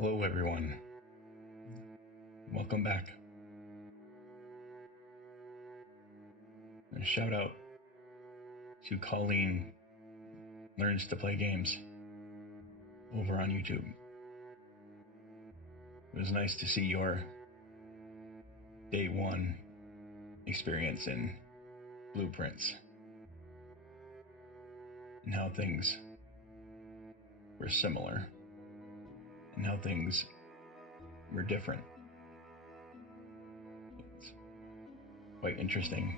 Hello, everyone. Welcome back. A shout out to Colleen Learns to Play Games over on YouTube. It was nice to see your day one experience in Blueprints and how things were similar and how things were different. It's quite interesting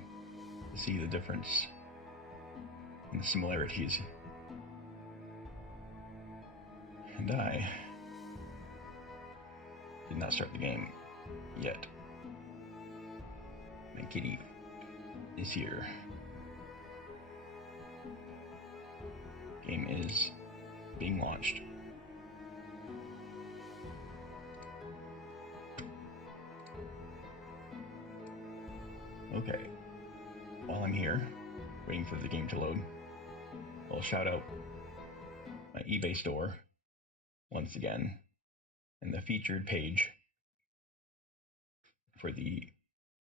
to see the difference and the similarities. And I did not start the game yet. My kitty is here. Game is being launched. Okay, while I'm here, waiting for the game to load, I'll shout out my eBay store once again and the featured page for the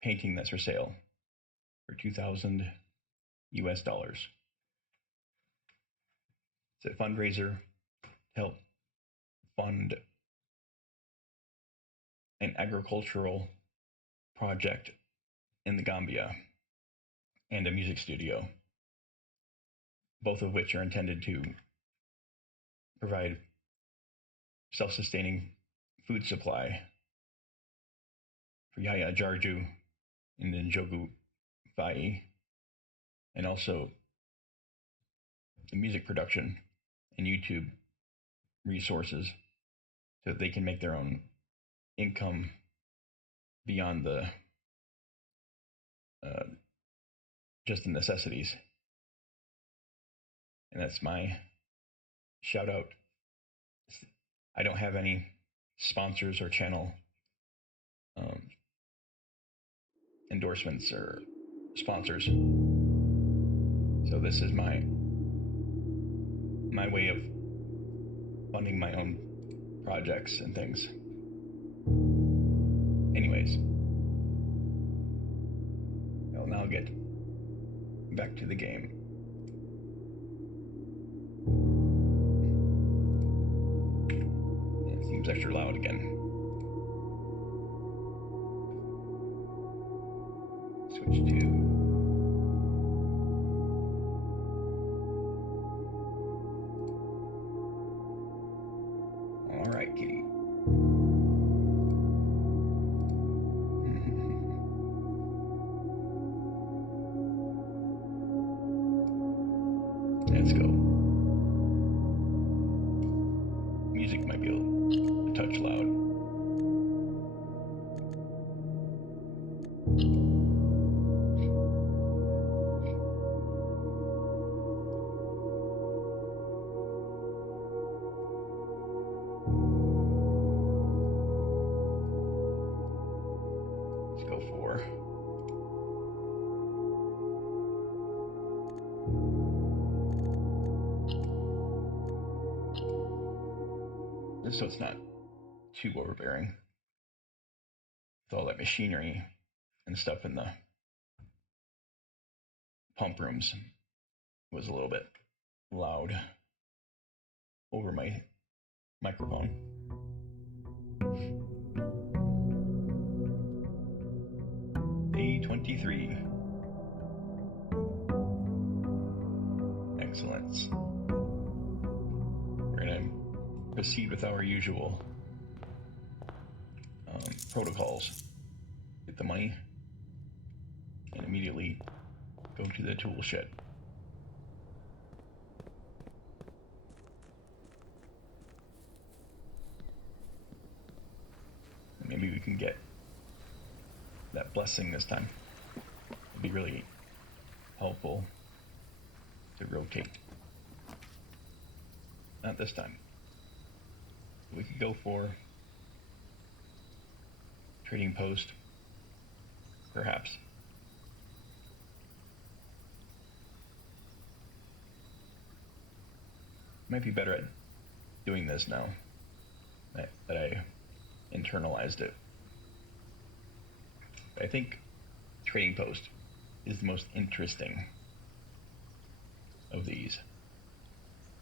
painting that's for sale for $2,000 US. It's a fundraiser to help fund an agricultural project in the Gambia and a music studio, both of which are intended to provide self-sustaining food supply for Yaya Jarju and Njogu Fai, and also the music production and YouTube resources so that they can make their own income beyond the just the necessities. And that's my shout out. I don't have any sponsors or channel endorsements or sponsors, so this is my way of funding my own projects and things. Anyways, I'll now get back to the game. It seems extra loud again. Switch to all right, kitty. Let's go. Music might be a touch loud. Let's go for just so it's not too overbearing with all that machinery and stuff in the pump rooms. Was a little bit loud over my microphone. Day 23. Excellent. We're gonna proceed with our usual protocols. Get the money and immediately go to the tool shed. Maybe we can get that blessing this time. It'd be really helpful to rotate. Not this time. We could go for trading post, perhaps. Might be better at doing this now. that I internalized it. I think Trading Post is the most interesting of these.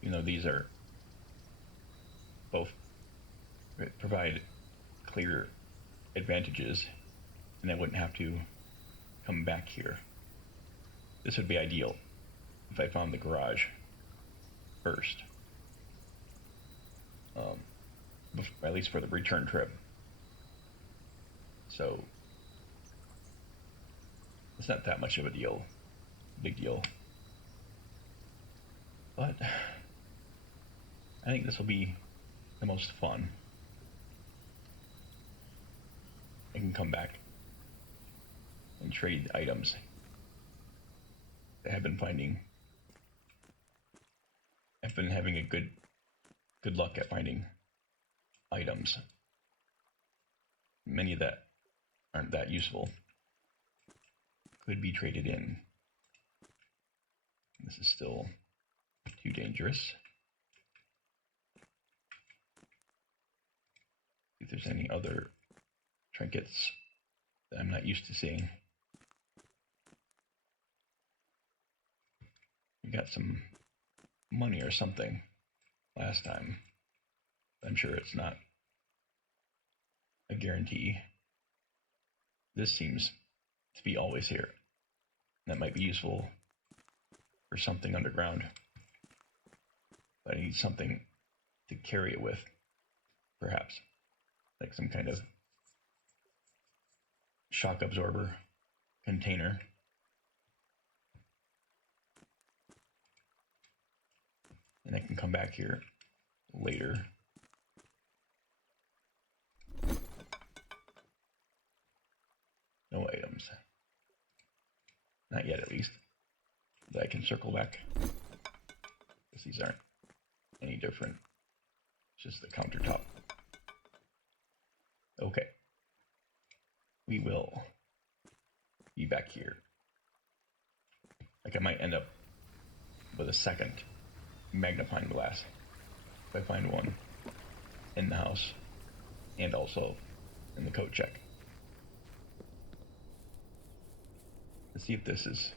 You know, these are both provide clear advantages, and I wouldn't have to come back here. This would be ideal if I found the garage first, at least for the return trip. So it's not that much of a big deal. But I think this will be the most fun. I can come back and trade items. I have been finding. I've been having a good luck at finding items. Many that aren't that useful could be traded in. This is still too dangerous. See if there's any other trinkets that I'm not used to seeing. We got some money or something last time. I'm sure it's not a guarantee. This seems to be always here. That might be useful for something underground. But I need something to carry it with, perhaps. Like some kind of shock absorber container. And I can come back here later. No items. Not yet, at least. But I can circle back. Because these aren't any different. It's just the countertop. Okay. We will be back here. Like I might end up with a second magnifying glass if I find one in the house and also in the coat check. Let's see if this is...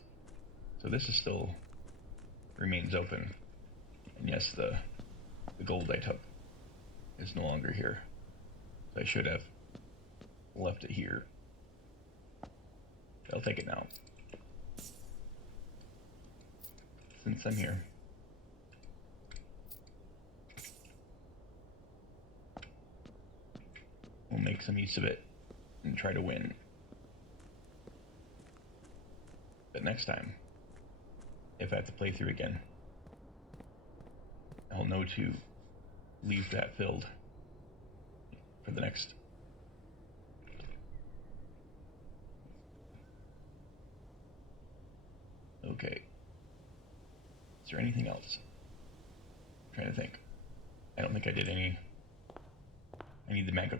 So this is still remains open. And yes, the gold I took is no longer here. So I should have left it here. I'll take it now. Since I'm here. We'll make some use of it and try to win. But next time, if I have to play through again, I'll know to leave that filled for the next. Okay. Is there anything else? I'm trying to think. I don't think I did any. I need the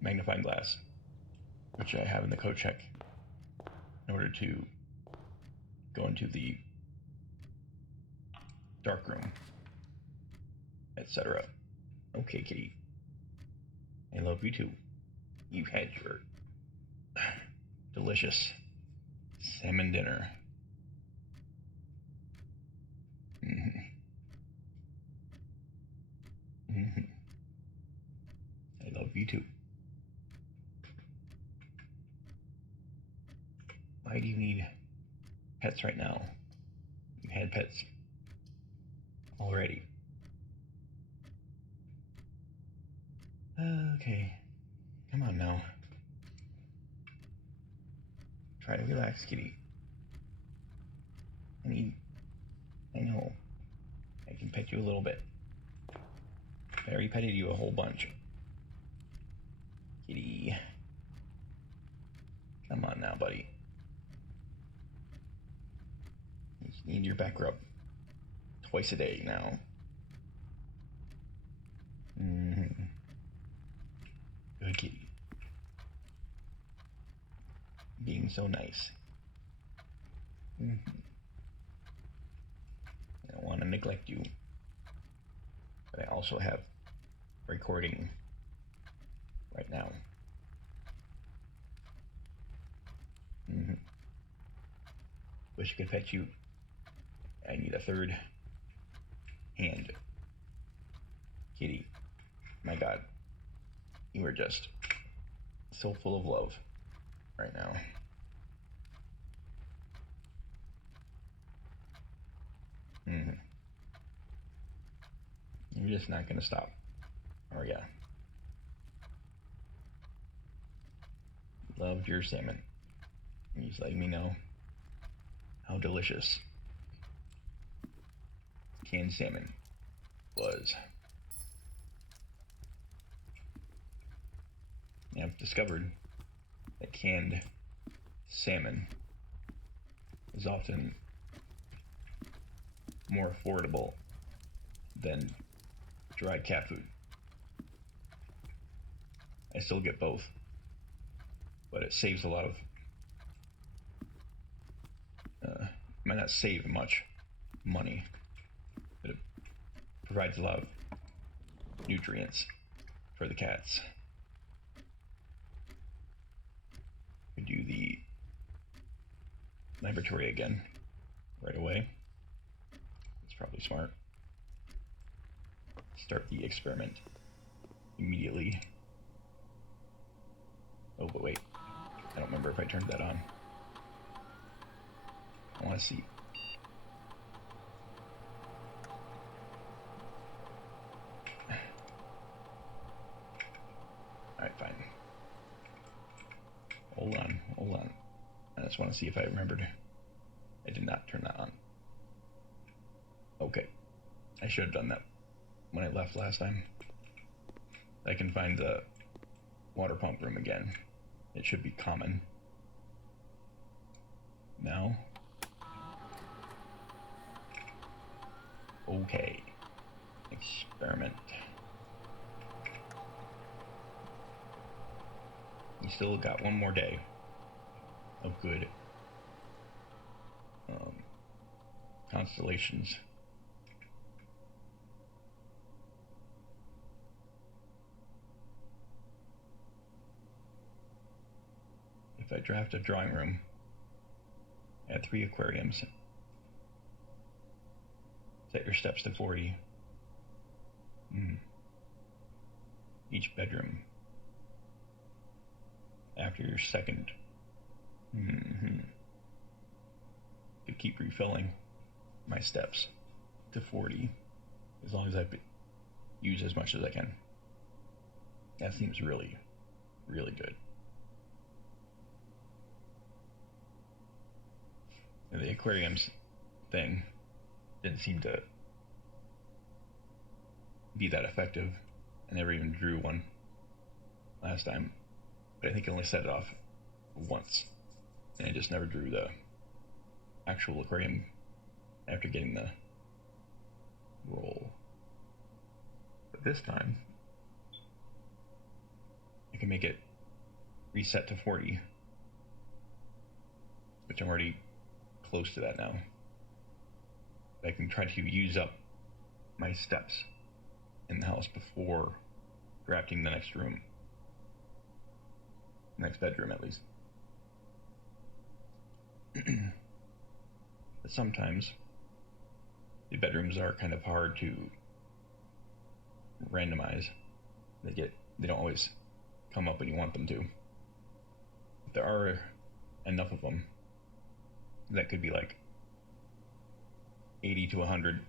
magnifying glass, which I have in the coat check, in order to go into the dark room, etc. Okay, kitty. I love you too. You had your delicious salmon dinner. Mm-hmm. Mm-hmm. I love you too. Why do you need pets right now? You had pets already. Okay. Come on now. Try to relax, kitty. I know. I can pet you a little bit. I already petted you a whole bunch. Kitty. Come on now, buddy. You need your back rub twice a day now. Mm-hmm. Good kitty. Being so nice. Mm-hmm. I don't want to neglect you. But I also have recording right now. Mm-hmm. Wish I could pet you. I need a third hand. Kitty, my God, you are just so full of love right now. Mm-hmm. You're just not gonna stop, are ya? Loved your salmon. And he's letting me know how delicious canned salmon was. And I've discovered that canned salmon is often more affordable than dry cat food. I still get both, but it saves a lot of. Might not save much money, but it provides a lot of nutrients for the cats. We do the laboratory again right away. It's probably smart. Start the experiment immediately. Oh, but wait. I don't remember if I turned that on. I want to see. Alright, fine. Hold on. I just want to see if I remembered. I did not turn that on. Okay. I should have done that when I left last time. I can find the water pump room again. It should be common. Now. Okay. Experiment. We still got one more day of good constellations. If I draft a drawing room, add 3 aquariums, set your steps to 40. Each bedroom after your second. Could keep refilling my steps to 40 as long as I use as much as I can. That seems really, really good. And the aquariums thing didn't seem to be that effective. I never even drew one last time, but I think I only set it off once, and I just never drew the actual aquarium after getting the roll. But this time, I can make it reset to 40, which I'm already close to that now. I can try to use up my steps in the house before drafting the next room. Next bedroom, at least. But sometimes the bedrooms are kind of hard to randomize. They don't always come up when you want them to. If there are enough of them, that could be like 80 to 100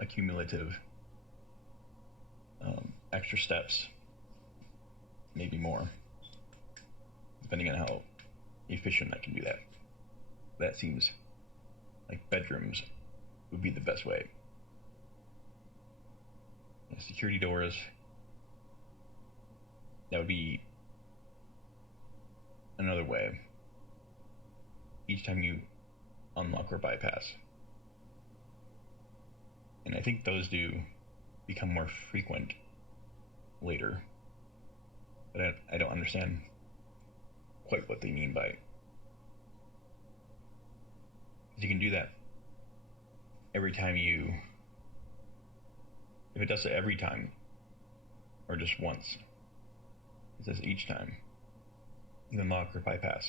accumulative extra steps, maybe more, depending on how efficient I can do that. That seems like bedrooms would be the best way. Security doors, that would be another way. Each time you unlock or bypass. And I think those do become more frequent later. But I don't understand quite what they mean by it. You can do that every time if it does it every time, or just once, It says each time you unlock or bypass.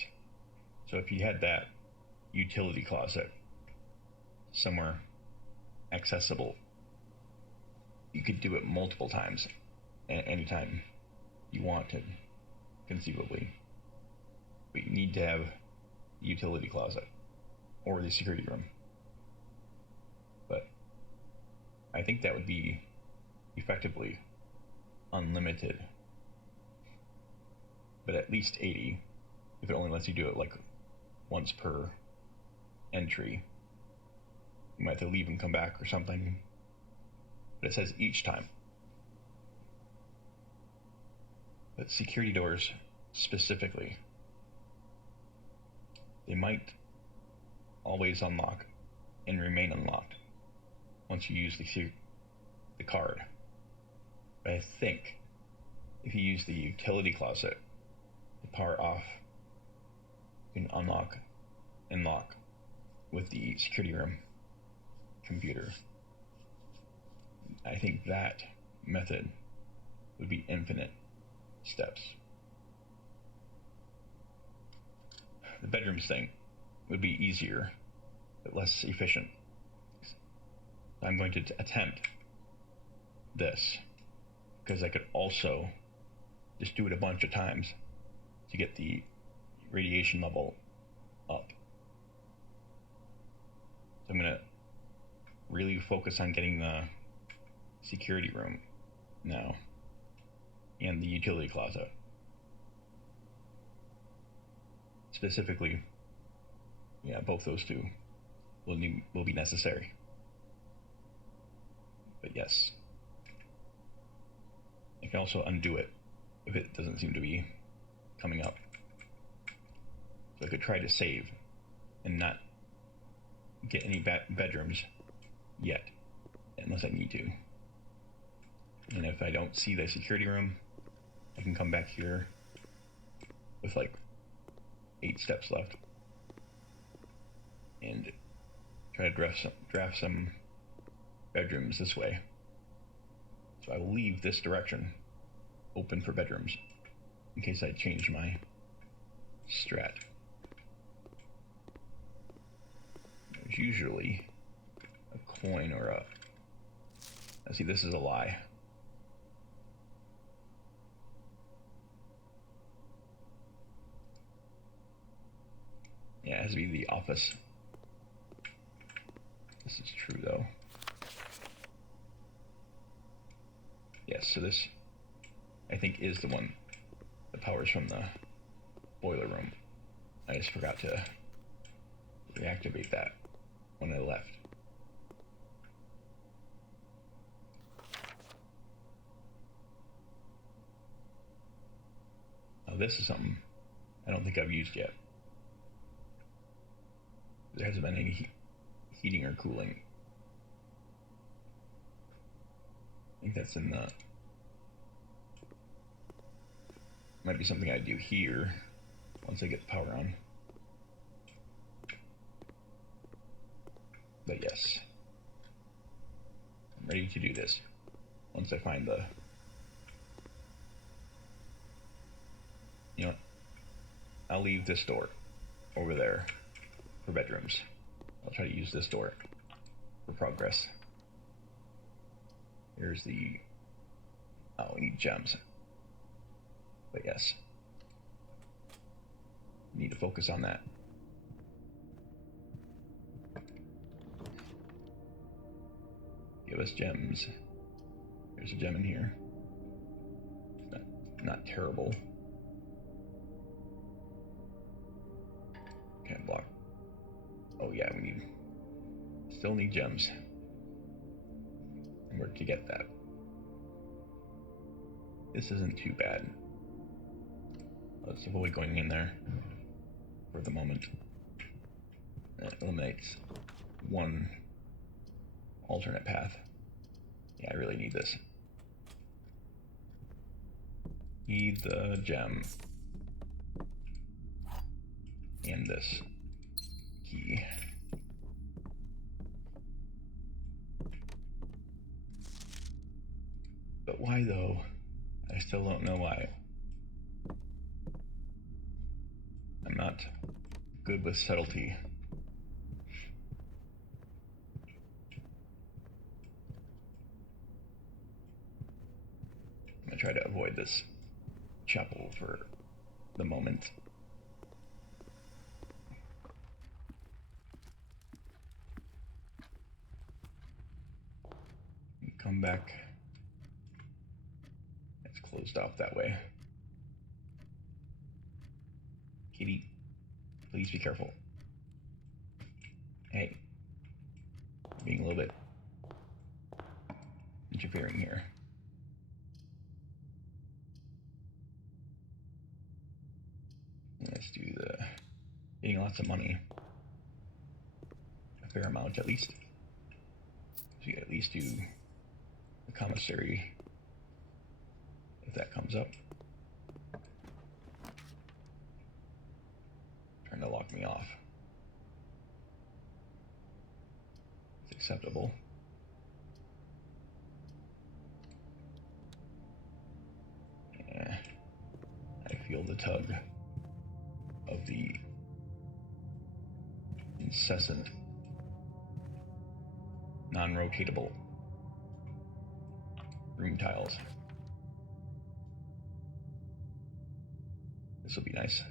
So if you had that utility closet somewhere accessible, you could do it multiple times, anytime you wanted, conceivably. But you need to have the utility closet or the security room. But I think that would be effectively unlimited, but at least 80 if it only lets you do it like once per entry. You might have to leave and come back or something, but it says each time. But security doors specifically, they might always unlock and remain unlocked once you use the card. But I think if you use the utility closet to power off, you can unlock and lock with the security room computer. I think that method would be infinite steps. The bedrooms thing would be easier, but less efficient. I'm going to attempt this, because I could also just do it a bunch of times to get the radiation level up. So I'm going to really focus on getting the security room now and the utility closet. Specifically, both those two will be necessary. But yes, I can also undo it if it doesn't seem to be coming up. So I could try to save and not get any bedrooms yet, unless I need to. And if I don't see the security room, I can come back here with like 8 steps left and try to draft some bedrooms this way. So I will leave this direction open for bedrooms in case I change my strat. There's usually a coin or a... See, this is a lie. Yeah, it has to be the office. This is true, though. Yes, so this, I think, is the one that powers from the boiler room. I just forgot to reactivate that when I left. Now this is something I don't think I've used yet. There hasn't been any heating or cooling. I think that's in the... Might be something I do here once I get the power on. But yes, I'm ready to do this once I find the... You know what? I'll leave this door over there for bedrooms. I'll try to use this door for progress. Here's the... Oh, we need gems. But yes, need to focus on that. Give us gems. There's a gem in here. Not terrible. Can't block. Oh yeah, still need gems. Where to get that? This isn't too bad. Let's avoid going in there for the moment. That eliminates one alternate path. Yeah, I really need this. Need the gem. And this key. But why though? I still don't know why. good with subtlety. I'm gonna try to avoid this chapel for the moment. Come back. It's closed off that way. Kitty, please be careful. Hey, you're being a little bit interfering here. Let's do the getting lots of money. A fair amount at least. So you at least do the commissary if that comes up. Trying to lock me off. It's acceptable. Yeah. I feel the tug of the incessant, non-rotatable room tiles. This will be nice.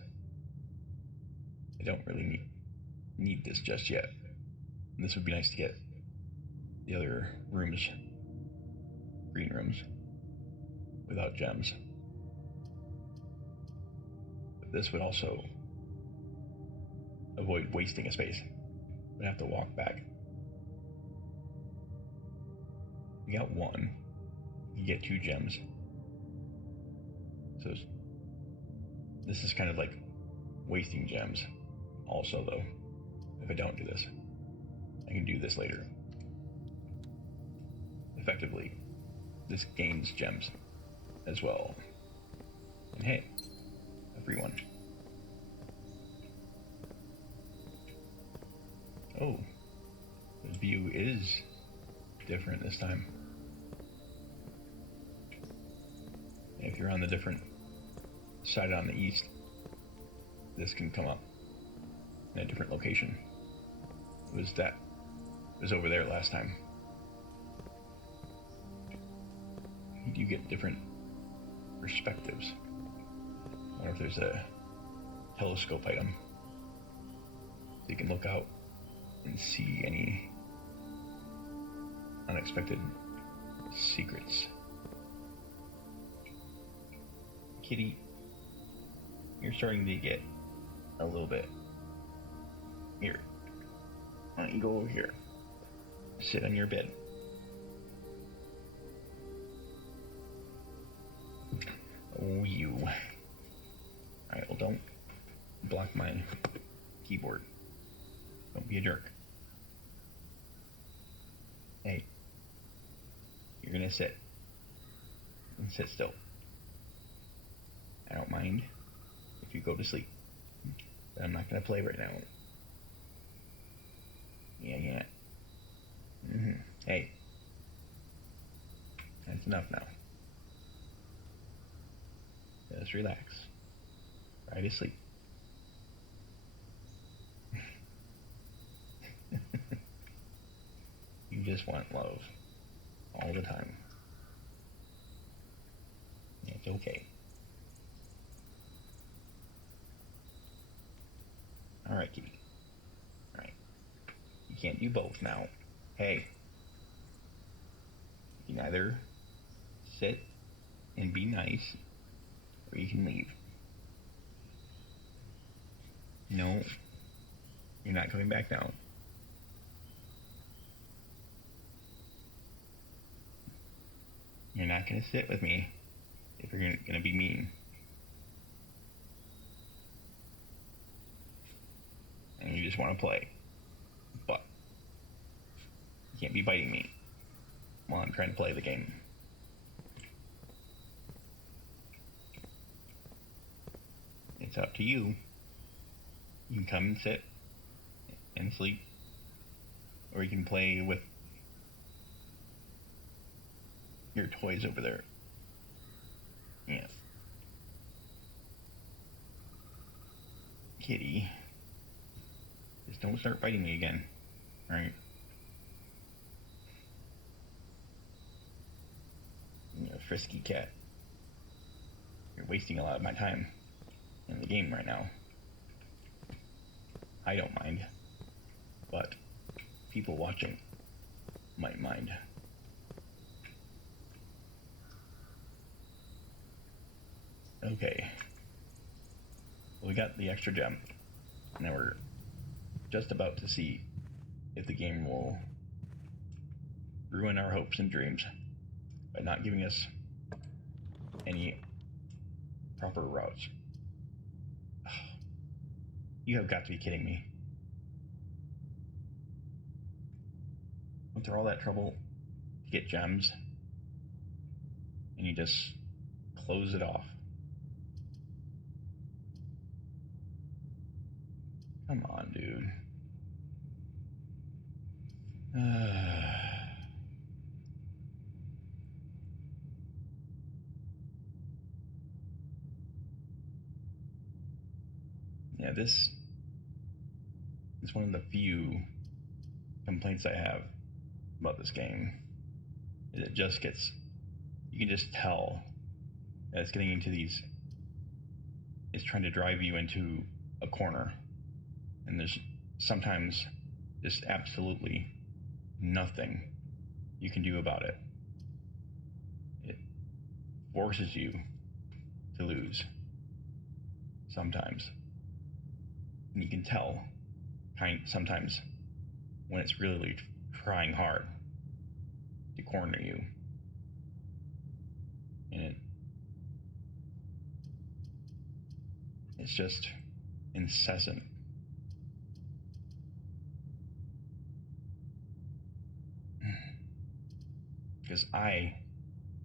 I don't really need this just yet. And this would be nice to get the other rooms, green rooms, without gems. But this would also avoid wasting a space. I'd have to walk back. You got one. You get 2 gems. So this is kind of like wasting gems. Also, though, if I don't do this, I can do this later. Effectively, this gains gems as well. And hey, a free one. Oh, the view is different this time. If you're on the different side on the east, this can come up in a different location. It was over there last time. You do get different perspectives. I wonder if there's a telescope item so you can look out and see any unexpected secrets. Kitty, you're starting to get a little bit. Here, why don't you go over here? Sit on your bed. Oh, you. Alright, well, don't block my keyboard. Don't be a jerk. Hey, you're gonna sit. And sit still. I don't mind if you go to sleep. But I'm not gonna play right now. Yeah. Hey. That's enough now. Just relax. Try to sleep. You just want love all the time. It's okay. Alright, kitty. Alright. You can't do both now. Hey. You can either sit and be nice, or you can leave. No. You're not coming back now. You're not going to sit with me if you're going to be mean. And you just want to play. But you can't be biting me while I'm trying to play the game. It's up to you. You can come and sit and sleep, or you can play with your toys over there. Yes. Kitty, Just don't start fighting me again. Alright? You're a frisky cat. You're wasting a lot of my time in the game right now. I don't mind, but people watching might mind. Okay. Well, we got the extra gem. Now we're just about to see if the game will ruin our hopes and dreams by not giving us any proper routes. You have got to be kidding me. Went through all that trouble to get gems, and you just close it off. Come on, dude. Yeah, this is one of the few complaints I have about this game. It just gets, you can just tell that it's getting into these, it's trying to drive you into a corner, and there's sometimes just absolutely nothing you can do about it. It forces you to lose sometimes, and you can tell sometimes when it's really trying hard to corner you, and it's just incessant. Because I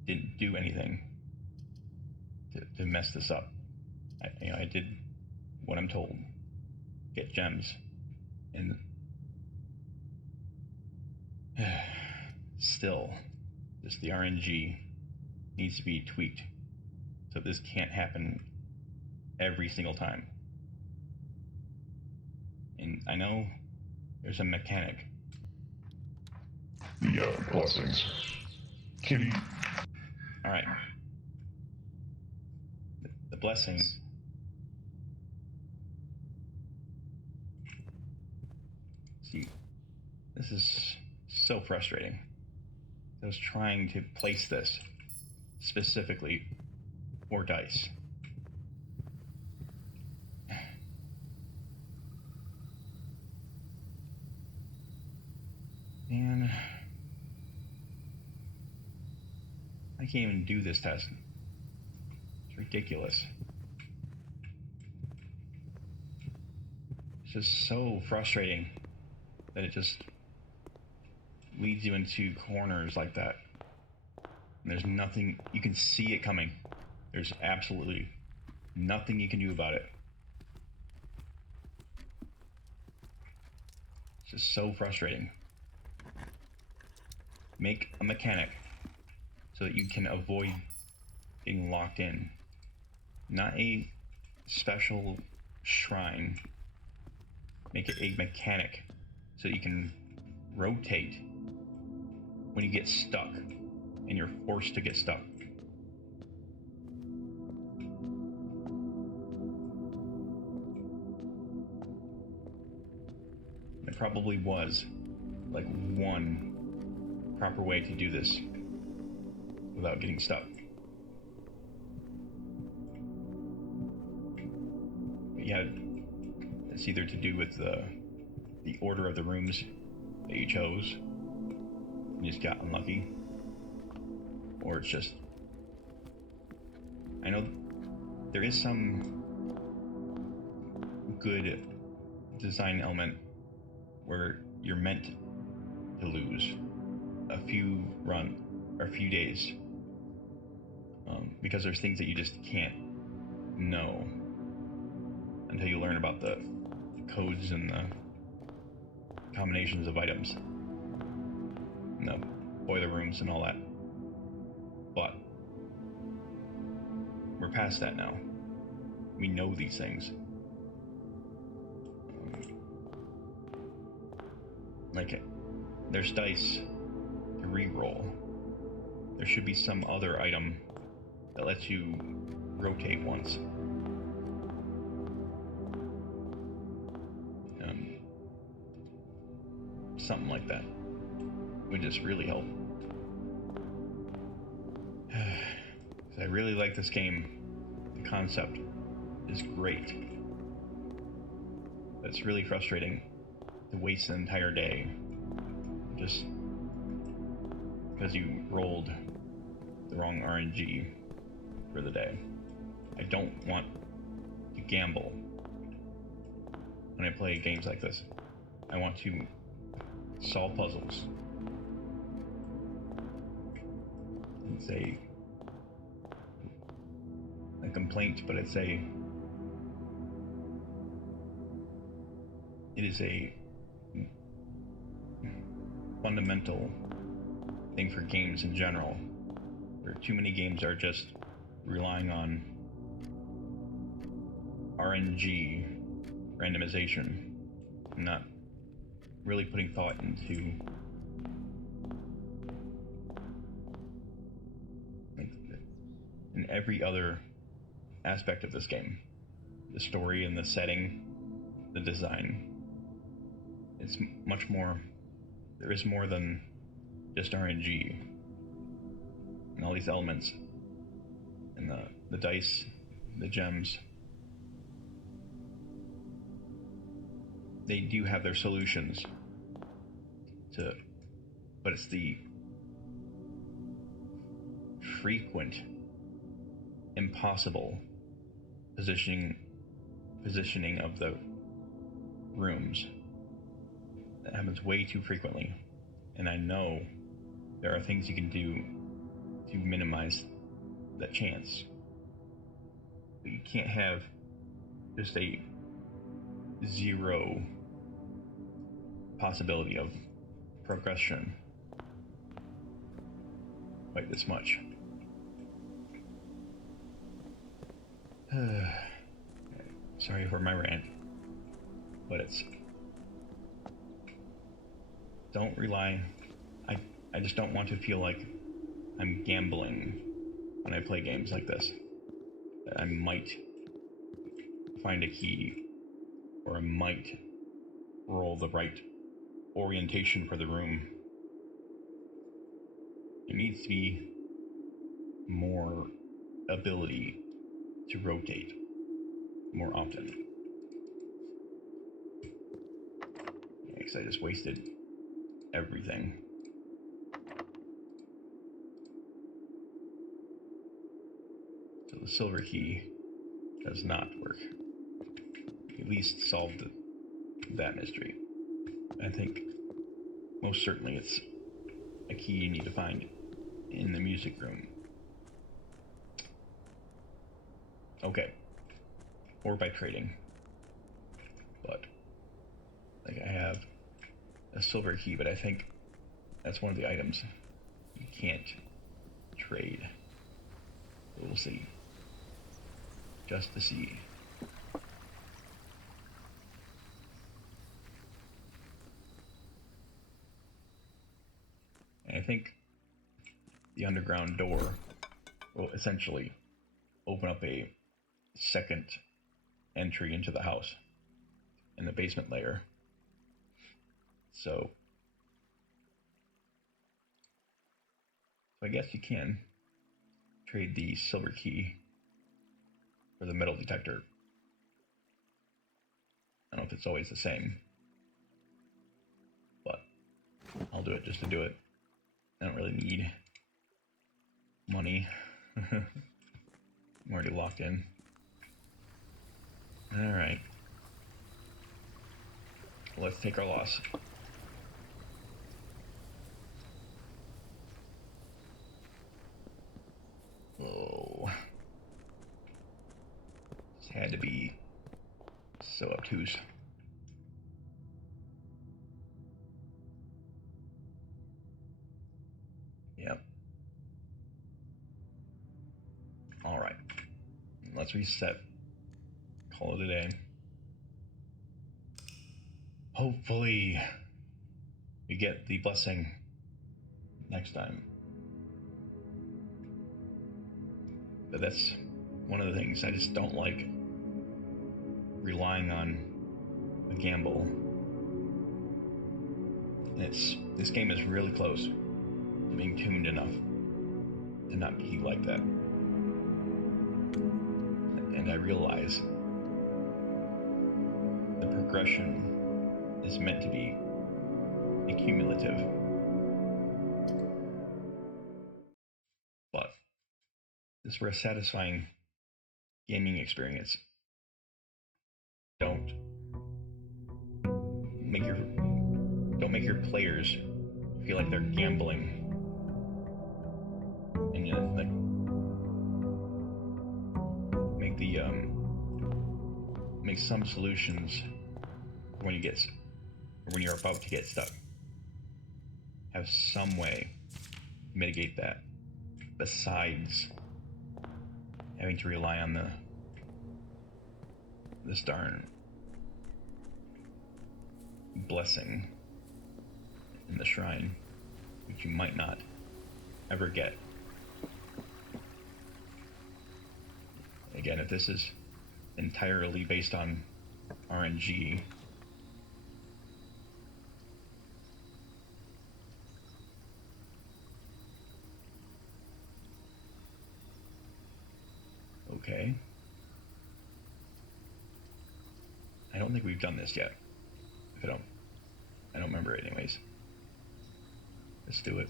didn't do anything to mess this up. I did what I'm told, get gems, and still, just the RNG needs to be tweaked so this can't happen every single time. And I know there's a mechanic. The blessings. Kitty. Alright. The blessing. See, this is so frustrating. I was trying to place this specifically for dice. Man, I can't even do this test. It's ridiculous. It's just so frustrating that it just leads you into corners like that. And there's nothing, you can see it coming. There's absolutely nothing you can do about it. It's just so frustrating. Make a mechanic so that you can avoid getting locked in. Not a special shrine. Make it a mechanic so you can rotate when you get stuck and you're forced to get stuck. There probably was like one proper way to do this without getting stuck. But yeah, it's either to do with the order of the rooms that you chose, you just got unlucky, or it's just, I know there is some good design element where you're meant to lose a few days, because there's things that you just can't know until you learn about the codes and the combinations of items and the boiler rooms and all that. But we're past that now. We know these things. Like, there's dice to re-roll. There should be some other item that lets you rotate once. Something like that would just really help. I really like this game. The concept is great. But it's really frustrating to waste an entire day just because you rolled the wrong RNG for the day. I don't want to gamble when I play games like this. I want to solve puzzles. It's a complaint, but it is a fundamental thing for games in general, where too many games are just relying on RNG, randomization, and not really putting thought into in every other aspect of this game. The story and the setting, the design. It's much more, there is more than just RNG and all these elements and the dice, the gems. They do have their solutions but it's the frequent, impossible positioning of the rooms that happens way too frequently. And I know there are things you can do to minimize that chance. But you can't have just a zero possibility of progression quite this much. Sorry for my rant, but don't rely. I just don't want to feel like I'm gambling when I play games like this. That I might find a key, or I might roll the right orientation for the room. There needs to be more ability to rotate more often. Because I just wasted everything. So the silver key does not work. At least solved that mystery. I think most certainly it's a key you need to find in the music room. Okay. Or by trading. But like, I have a silver key, but I think that's one of the items you can't trade. We'll see. Just to see. And I think the underground door will essentially open up a second entry into the house in the basement layer. So I guess you can trade the silver key for the metal detector. I don't know if it's always the same, but I'll do it just to do it. I don't really need money. I'm already locked in. Alright. Let's take our loss. Oh. This had to be so obtuse. Yep. Alright. Let's reset. Call it a day. Hopefully we get the blessing next time. But that's one of the things I just don't like, relying on a gamble. And this game is really close to being tuned enough to not be like that. And I realize the progression is meant to be accumulative. But this for a satisfying gaming experience, don't make your players feel like they're gambling, and like make some solutions when you're about to get stuck. Have some way to mitigate that besides having to rely on this darn blessing in the shrine, which you might not ever get. Again, if this is entirely based on RNG, okay. I don't think we've done this yet. I don't remember it anyways. Let's do it.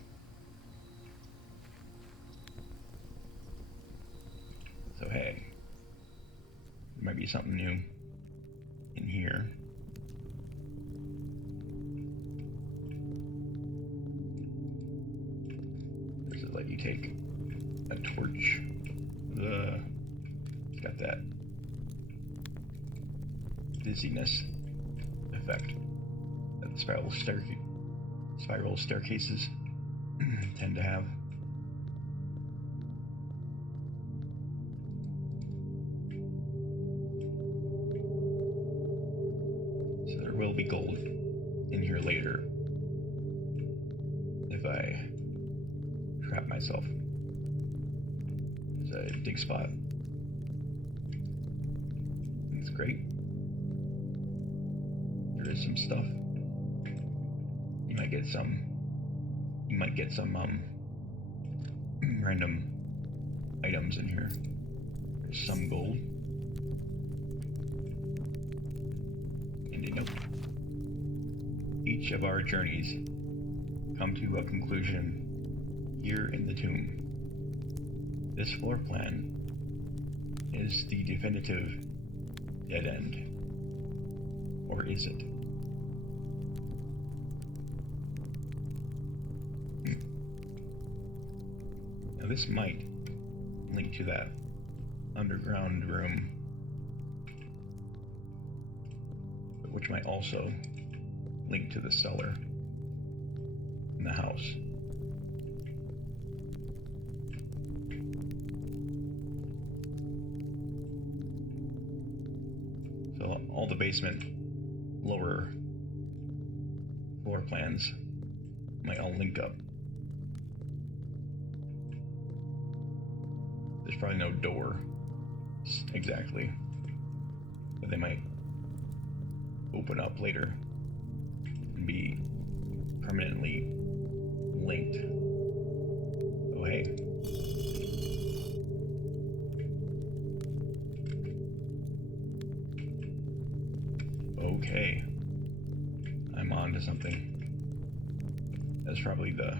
So hey, there might be something new in here. Does it let you take a torch? It's got that dizziness effect that the spiral staircases tend to have. So there will be gold in here later if I trap myself. There's a dig spot. It's great. There is some stuff. You might get some random items in here. There's some gold. Ending up. Each of our journeys come to a conclusion here in the tomb. This floor plan is the definitive dead end. Or is it? Now this might link to that underground room, but which might also link to the cellar in the house. So all the basement lower floor plans might all link up. There's probably no door exactly, but they might open up later and be permanently linked. Oh hey. Okay. I'm on to something. That's probably the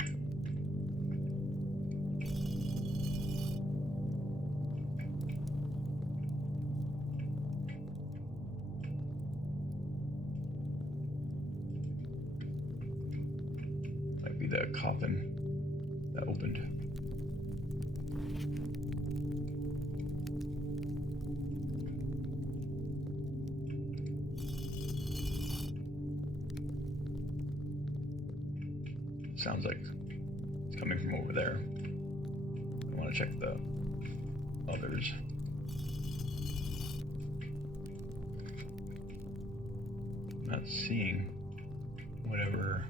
coffin that opened. Sounds like it's coming from over there. I want to check the others. Not seeing whatever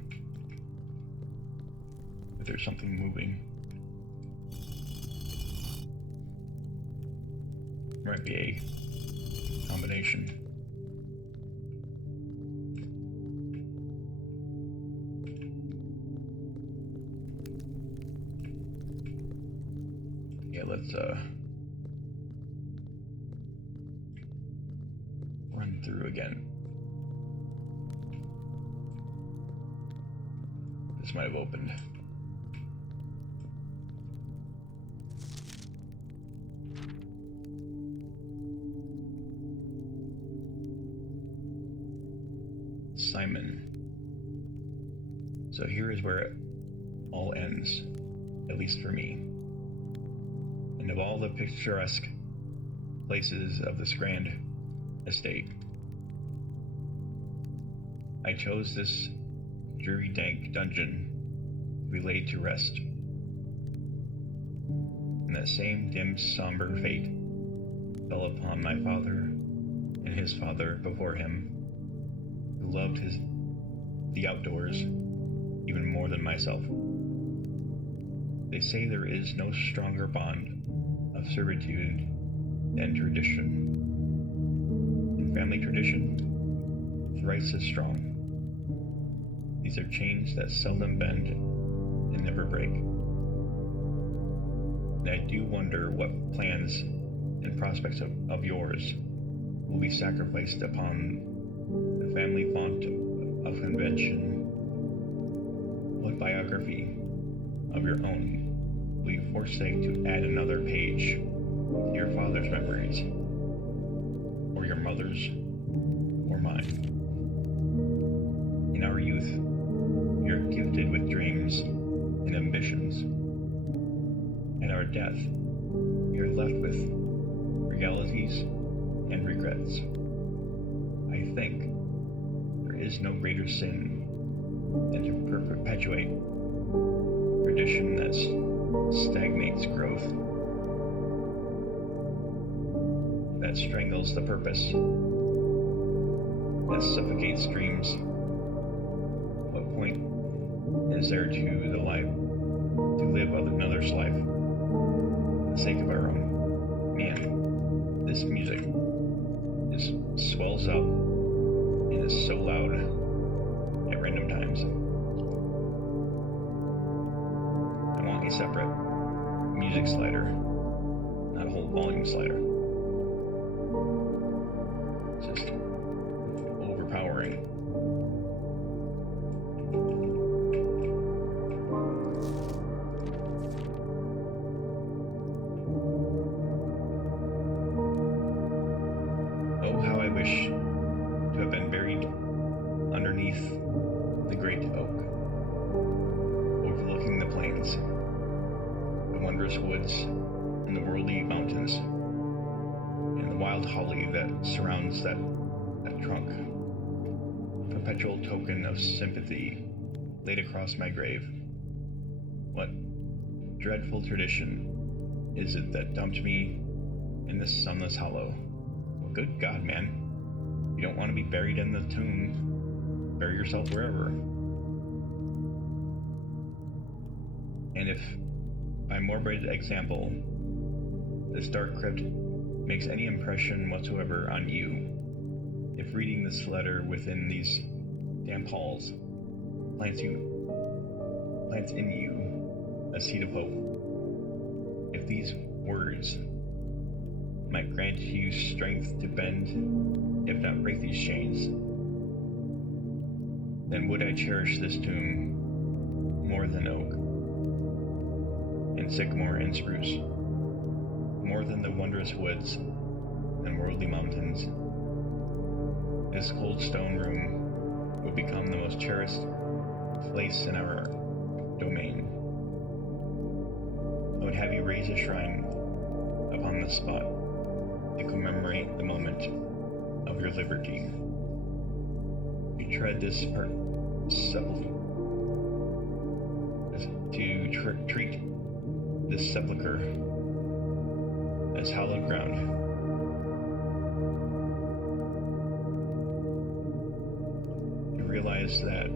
But there's something moving. Might be a combination. Yeah, let's run through again. This might have opened. Simon. So here is where it all ends, at least for me. And of all the picturesque places of this grand estate, I chose this dreary, dank dungeon to be laid to rest. And that same dim, somber fate fell upon my father and his father before him, who loved the outdoors even more than myself. They say there is no stronger bond of servitude than tradition. And family tradition, thrice as strong. These are chains that seldom bend and never break. And I do wonder what plans and prospects of yours will be sacrificed upon the family font of convention. What biography of your own will you forsake to add another page to your father's memories, or your mother's, or mine? In our youth, we are gifted with dreams and ambitions. At our death, we are left with realities and regrets. I think there is no greater sin than to perpetuate tradition that stagnates growth, that strangles the purpose, that suffocates dreams. What point is there to live another's life for the sake of our own? Man, this music just swells up and is so loud at random times. I want a separate music slider, not a whole volume slider. It's just overpowering. Oh, how I wish to have been buried underneath the great oak, overlooking the plains, the wondrous woods, and the worldly mountains, and the wild holly that surrounds that trunk, a perpetual token of sympathy laid across my grave. What dreadful tradition is it that dumped me in this sunless hollow? Well, good God, man. You don't want to be buried in the tomb. Bury yourself wherever. And if, by morbid example, this dark crypt makes any impression whatsoever on you, if reading this letter within these damp halls plants in you a seed of hope, if these words might grant you strength to bend, if not break these chains, then would I cherish this tomb more than oak and sycamore and spruce, more than the wondrous woods and worldly mountains. This cold stone room would become the most cherished place in our domain. I would have you raise a shrine upon the spot to commemorate the moment of your liberty. You tread this treat this sepulcher as hallowed ground. To realize that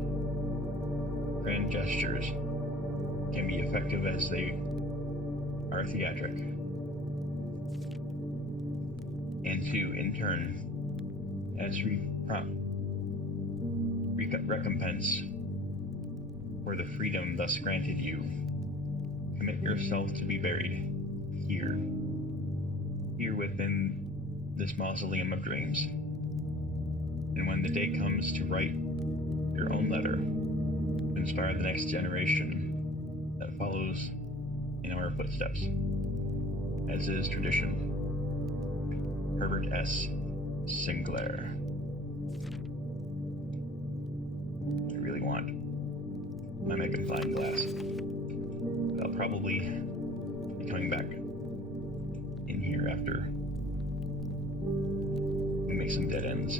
grand gestures can be effective as they are theatric. And 2, in turn, as recompense for the freedom thus granted you, commit yourself to be buried here within this mausoleum of dreams. And when the day comes to write your own letter, to inspire the next generation that follows in our footsteps, as is tradition. Herbert S. Sinclair. I really want my magnifying glass. But I'll probably be coming back in here after we make some dead ends.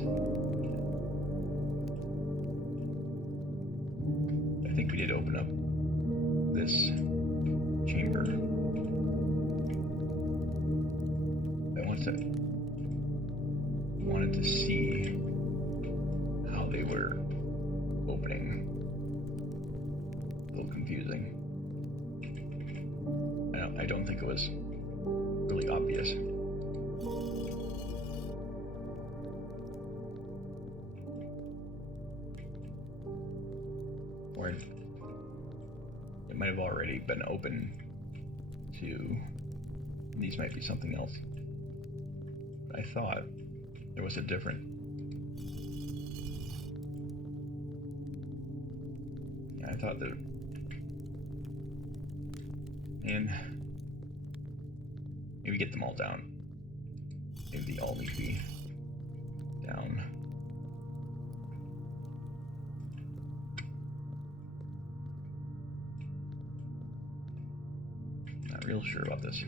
I think we did open up this chamber. I wanted to see how they were opening. A little confusing. I don't think it was really obvious. Or it might have already been open to... These might be something else. I thought there was a different... I thought that... And... Maybe get them all down. Maybe they all need to be down. Not real sure about this,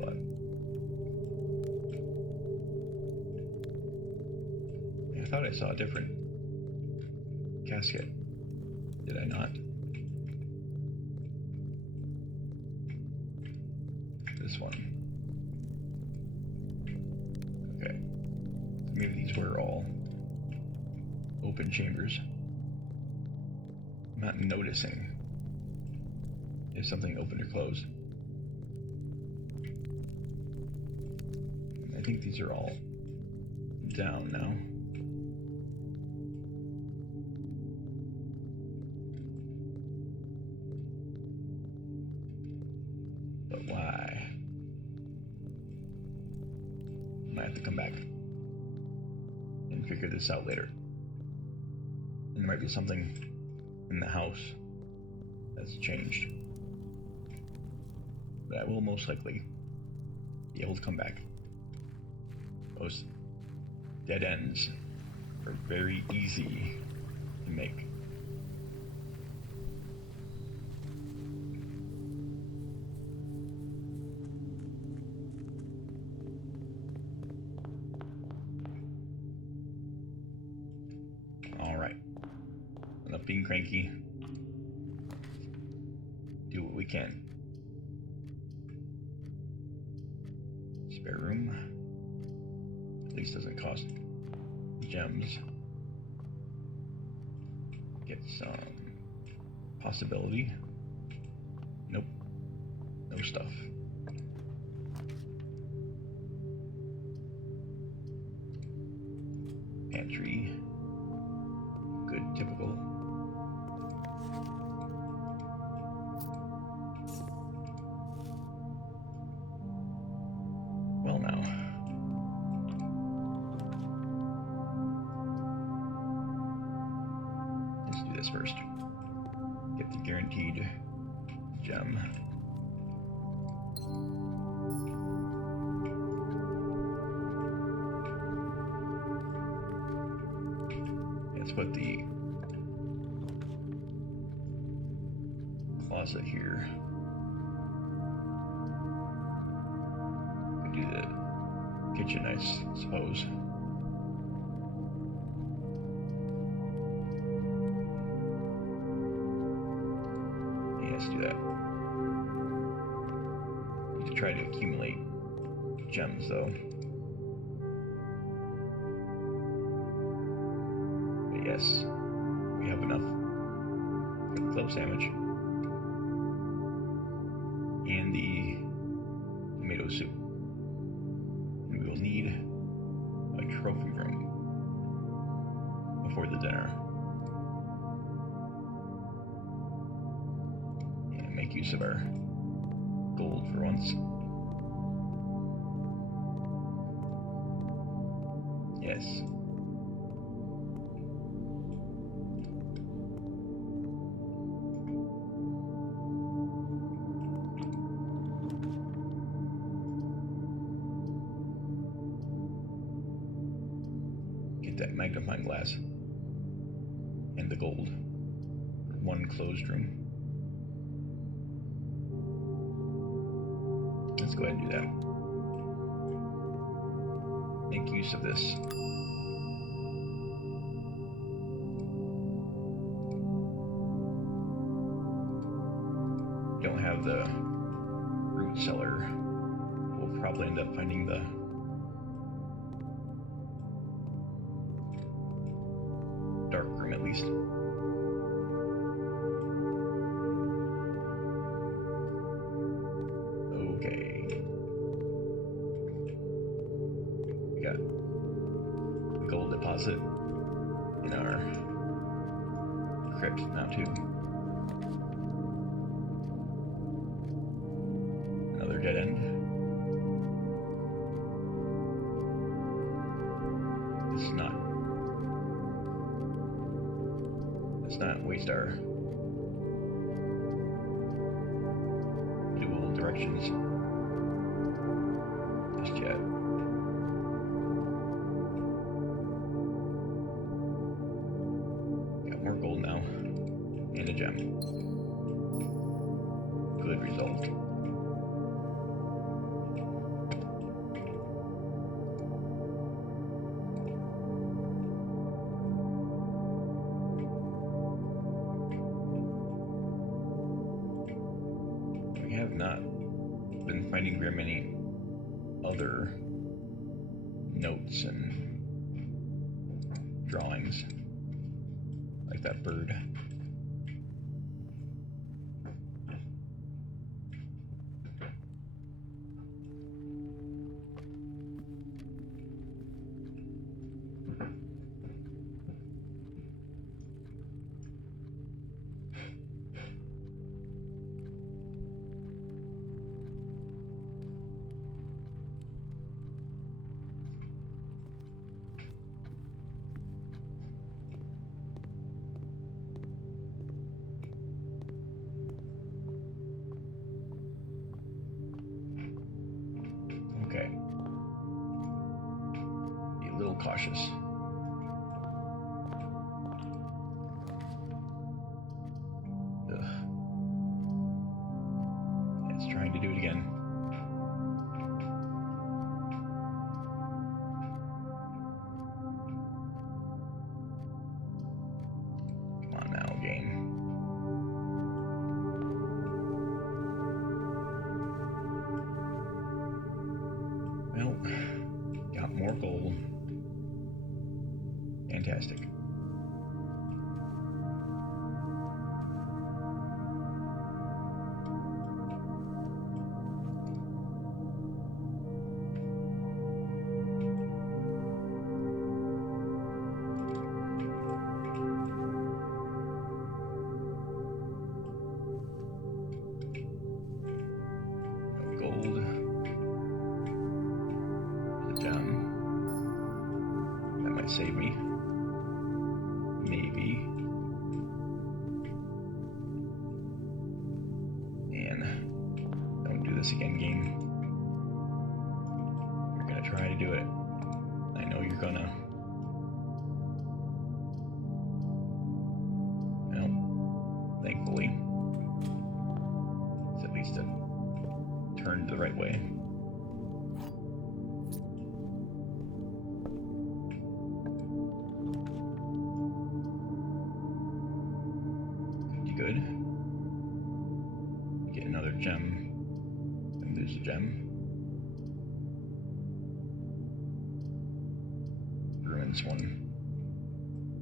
but I thought I saw a different casket. Did I not? This one. Okay. Maybe these were all open chambers. I'm not noticing if something opened or closed. I think these are all down now. But why? I might have to come back and figure this out later. And there might be something in the house that's changed. But I will most likely be able to come back. Those dead ends are very easy to make. Alright. Enough being cranky. Do what we can. Spare room. At least doesn't cost gems. Get some possibility. Nope. No stuff. Pantry. Good, typical. Well, now. Let's do this first. Get the guaranteed gem. Let's put the closet here. Could do the kitchen, I suppose. Yeah, let's do that. Need to try to accumulate gems, though. Yes, we have enough for the club sandwich. soup. And we will need a trophy room before the dinner. And make use of our gold for once. Yes. Get that magnifying glass and the gold for one closed room. Let's go ahead and do that. Make use of this. Don't have the root cellar. We'll probably end up finding the dark room at least. Okay. We got the gold deposit in our crypt now too. Another dead end. Let's not waste our dual directions just yet. Got more gold now and a gem. Good result. Not been finding very many other notes and drawings like that bird. Okay. Be a little cautious. Ugh. It's trying to do it again. Come on now, game. Well, got more gold. Fantastic. Gold. That might save me. Maybe. And don't do this again, game. You're gonna try to do it. I know you're gonna. Well, thankfully, it's at least a turn the right way. Good. Get another gem and lose a gem. Ruins one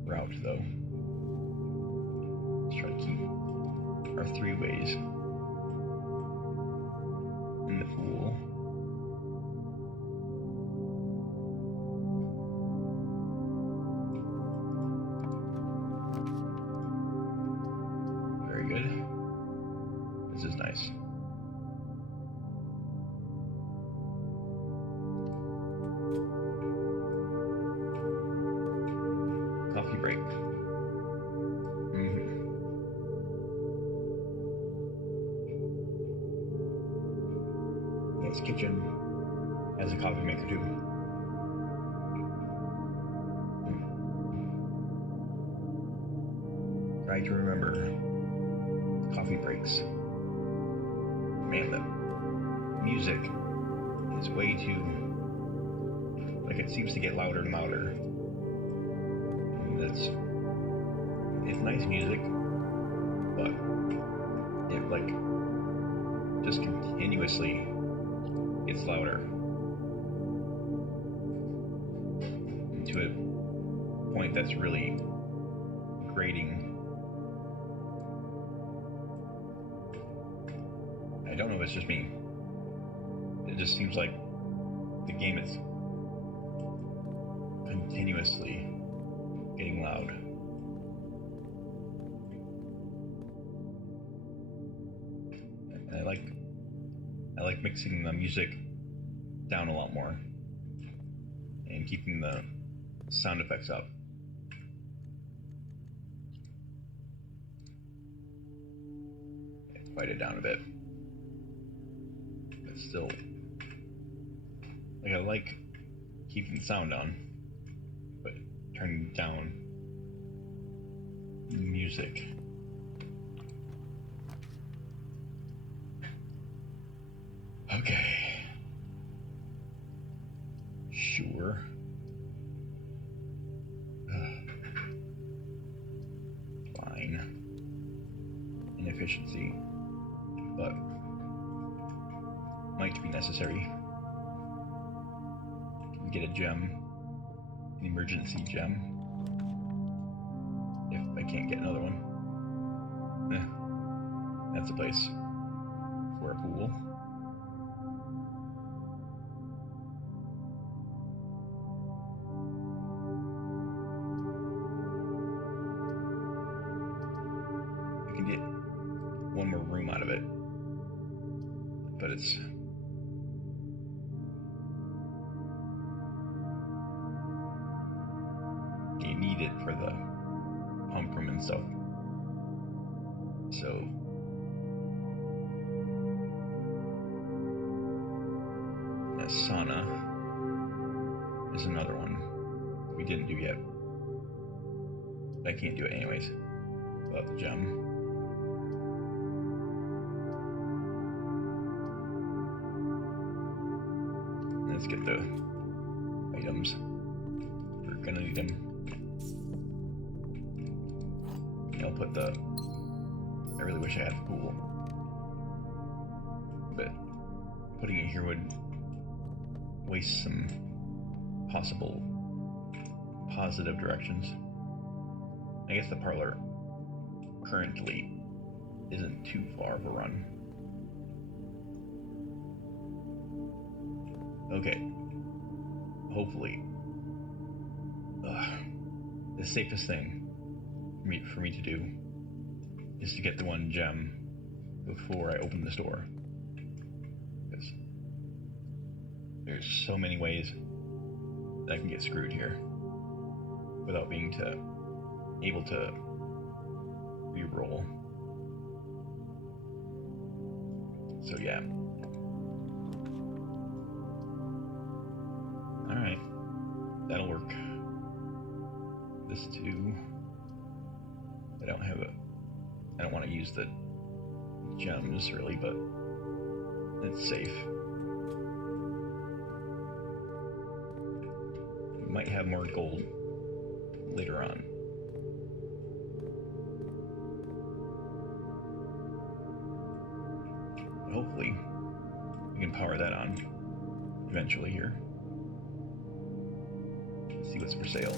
route though. Let's try to keep our 3 ways in the pool. nice. Coffee break. This kitchen has a coffee maker too. Try to remember coffee breaks. Man, the music is way too, like, it seems to get louder and louder. And it's nice music, but it like just continuously gets louder to a point that's really grating. I don't know if it's just me. It just seems like the game is continuously getting loud. And I like mixing the music down a lot more and keeping the sound effects up. Quiet it down a bit. But still, like, I like keeping the sound on, but turning down the music. Okay. Sure. Fine. Inefficiency, but might be necessary. Get a gem, an emergency gem, if I can't get another one. That's a place for a pool. I can get one more room out of it, but it's you need it for the pump room and stuff. So a sauna is another one we didn't do yet. I can't do it anyways without the gem. Let's get the items. We're gonna need them. I'll put the... I really wish I had the pool, but putting it here would waste some possible positive directions. I guess the parlor currently isn't too far of a run. Okay, hopefully the safest thing for me to do is to get the one gem before I open this door, because there's so many ways that I can get screwed here without being able to re-roll. So yeah. Alright, that'll work. This too. I don't want to use the gems really, but it's safe. We might have more gold later on. But hopefully we can power that on eventually here. See what's for sale.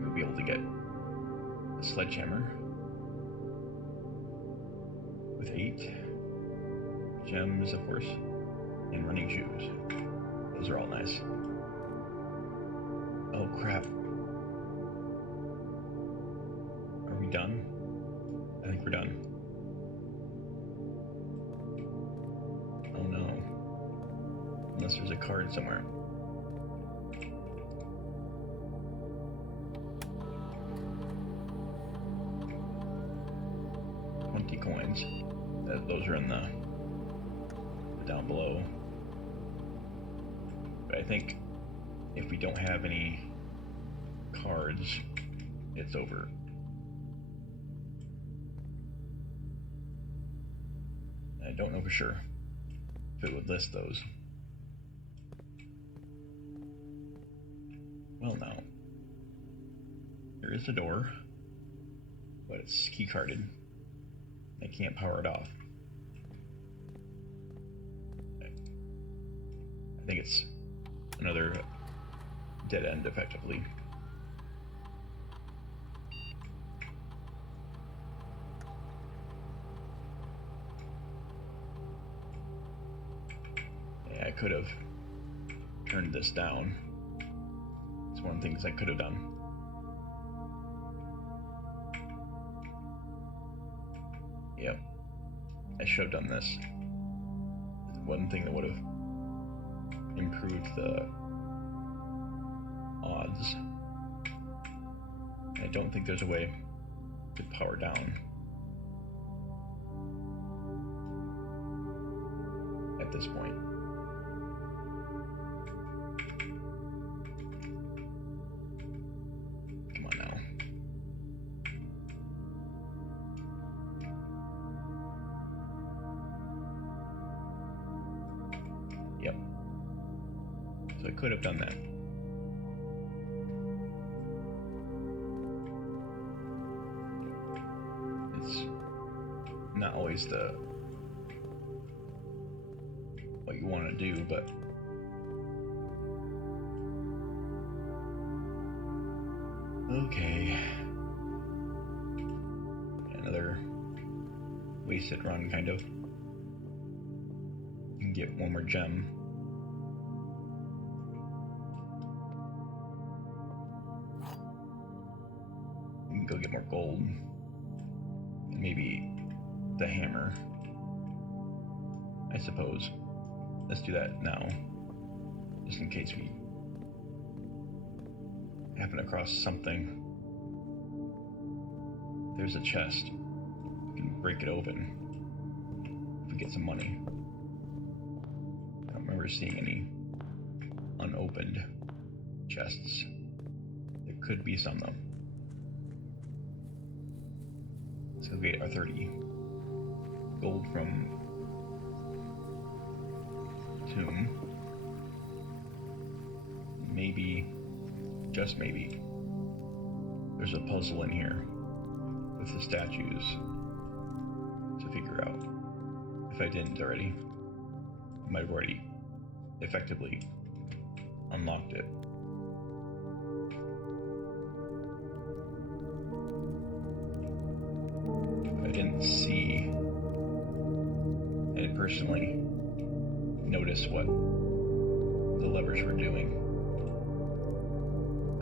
We'll be able to get a sledgehammer with 8 gems, of course, and running shoes. Those are all nice. Oh crap. Are we done? we're done. Oh no. Unless there's a card somewhere. Coins. Those are in the down below. But I think if we don't have any cards, it's over. I don't know for sure if it would list those. Well, now there is a door, but it's key carded. I can't power it off. I think it's another dead end, effectively. Yeah, I could have turned this down. It's one of the things I could have done. Yep, I should have done this. One thing that would have improved the odds. I don't think there's a way to power down at this point. Come on now. Yep. So I could have done that. It's not always what you want to do, but okay. Another wasted run, kind of. You can get one more gem. You can go get more gold. And maybe the hammer, I suppose. Let's do that now, just in case we happen across something. There's a chest. We can break it open if we get some money. I don't remember seeing any unopened chests. There could be some though. So we get our 30 gold from tomb. Maybe, just maybe, there's a puzzle in here with the statues to figure out. If I didn't already, I might have already effectively unlocked it. I didn't see, I didn't personally notice what the levers were doing.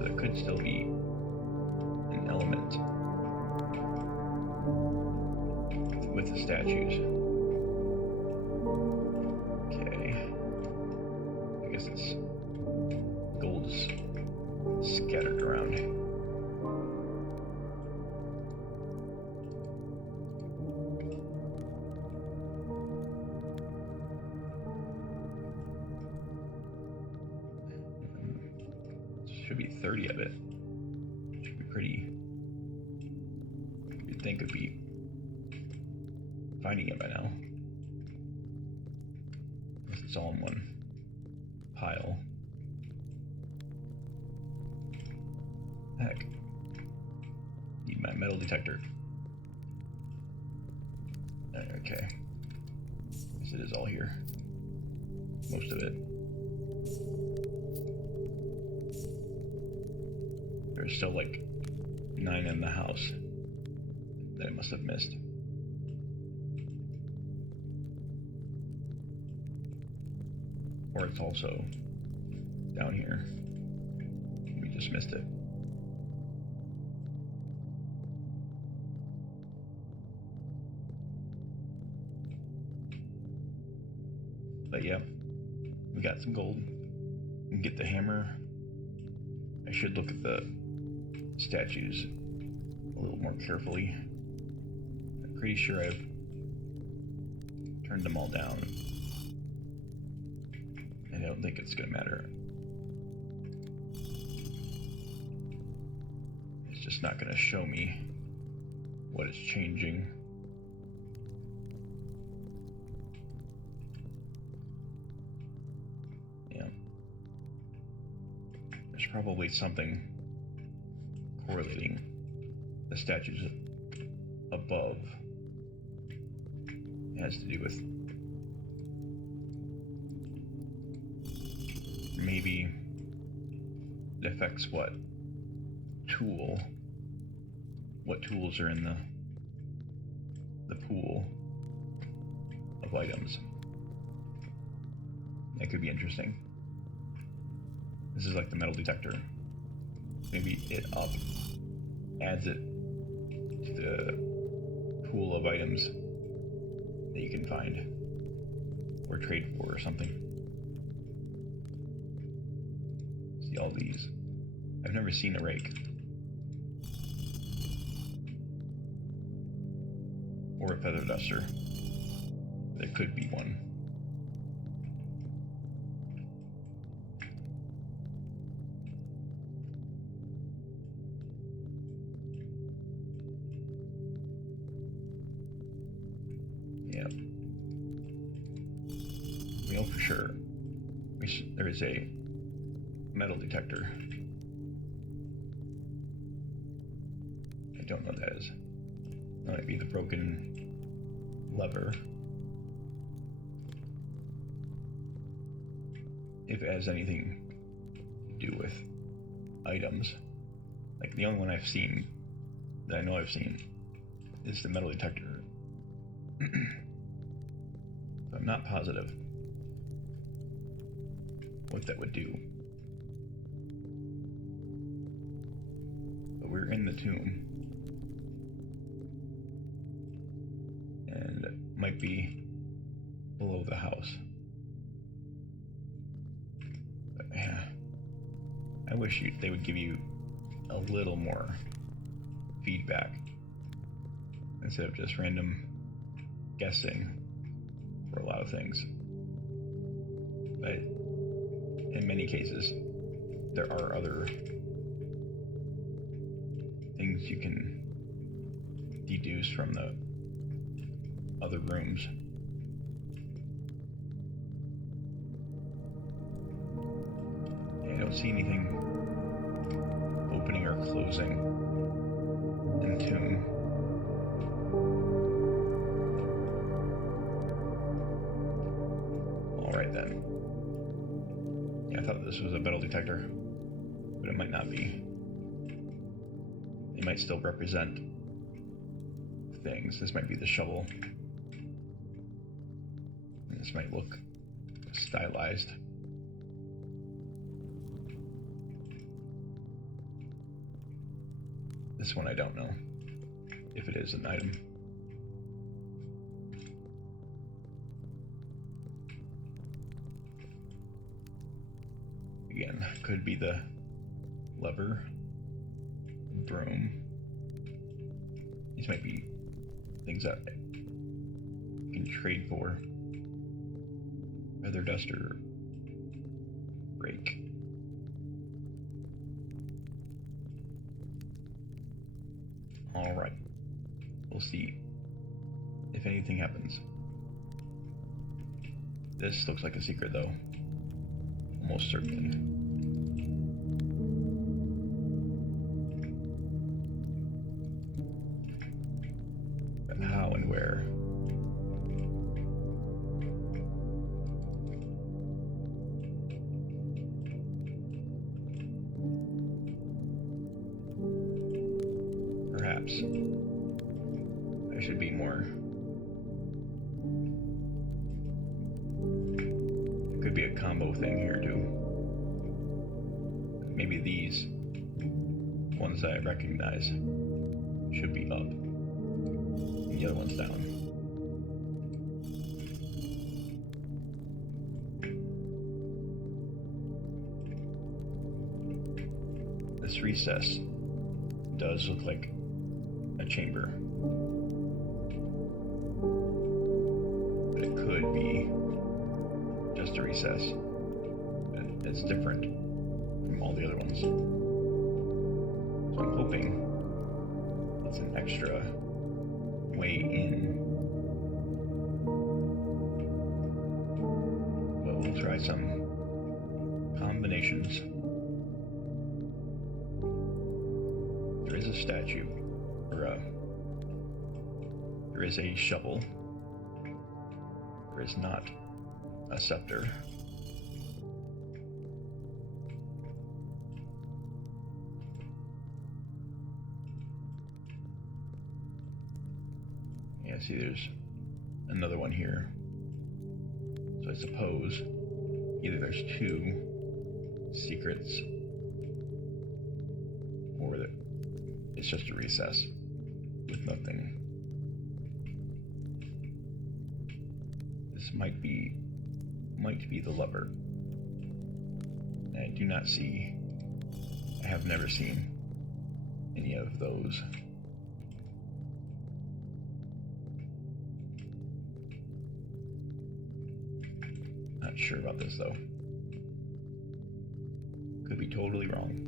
There could still be an element with the statues. Okay. I guess it's gold's scattered around. Should be 30 of it. Should be pretty. You'd think it'd be finding it by now. Unless it's all in one pile. Heck. Need my metal detector. Okay. Guess it is all here. Most of it. There's still like 9 in the house that I must have missed. Or it's also down here. We just missed it. But yeah, we got some gold. We can get the hammer. I should look at the statues a little more carefully. I'm pretty sure I've turned them all down. And I don't think it's gonna matter. It's just not gonna show me what is changing. Yeah. There's probably something correlating the statues above. It has to do with maybe it affects what tools are in the pool of items. That could be interesting. This is like the metal detector. Maybe it adds it to the pool of items that you can find or trade for or something. See all these. I've never seen a rake. Or a feather duster. There could be one. Yep. We know for sure there is a metal detector. I don't know what that is. That might be the broken lever. If it has anything to do with items. Like the only one I've seen, that I know I've seen, is the metal detector. I'm not positive what that would do. But we're in the tomb. And it might be below the house. But yeah, I wish they would give you a little more feedback instead of just random guessing for a lot of things. But in many cases, there are other things you can deduce from the other rooms. I don't see anything opening or closing in the tomb. Alright then. Yeah, I thought this was a metal detector, but it might not be. It might still represent things. This might be the shovel. This might look stylized. This one I don't know if it is an item. Again, could be the lever, broom. These might be things that you can trade for. Feather duster, rake. Alright. We'll see if anything happens. This looks like a secret though. Almost certainly. But how and where? Perhaps I should be more. It could be a combo thing here too. Maybe these ones that I recognize should be up and the other one's down. this recess does look like a chamber. But it could be just a recess. And it's different from all the other ones. So I'm hoping it's an extra way in. But we'll try some combinations. There is a statue, or there is a shovel. There is not a scepter. Yeah, see, there's another one here. So I suppose either there's two secrets, or that it's just a recess with nothing. This might be the lever. And I do not see, I have never seen any of those. Not sure about this though. Could be totally wrong.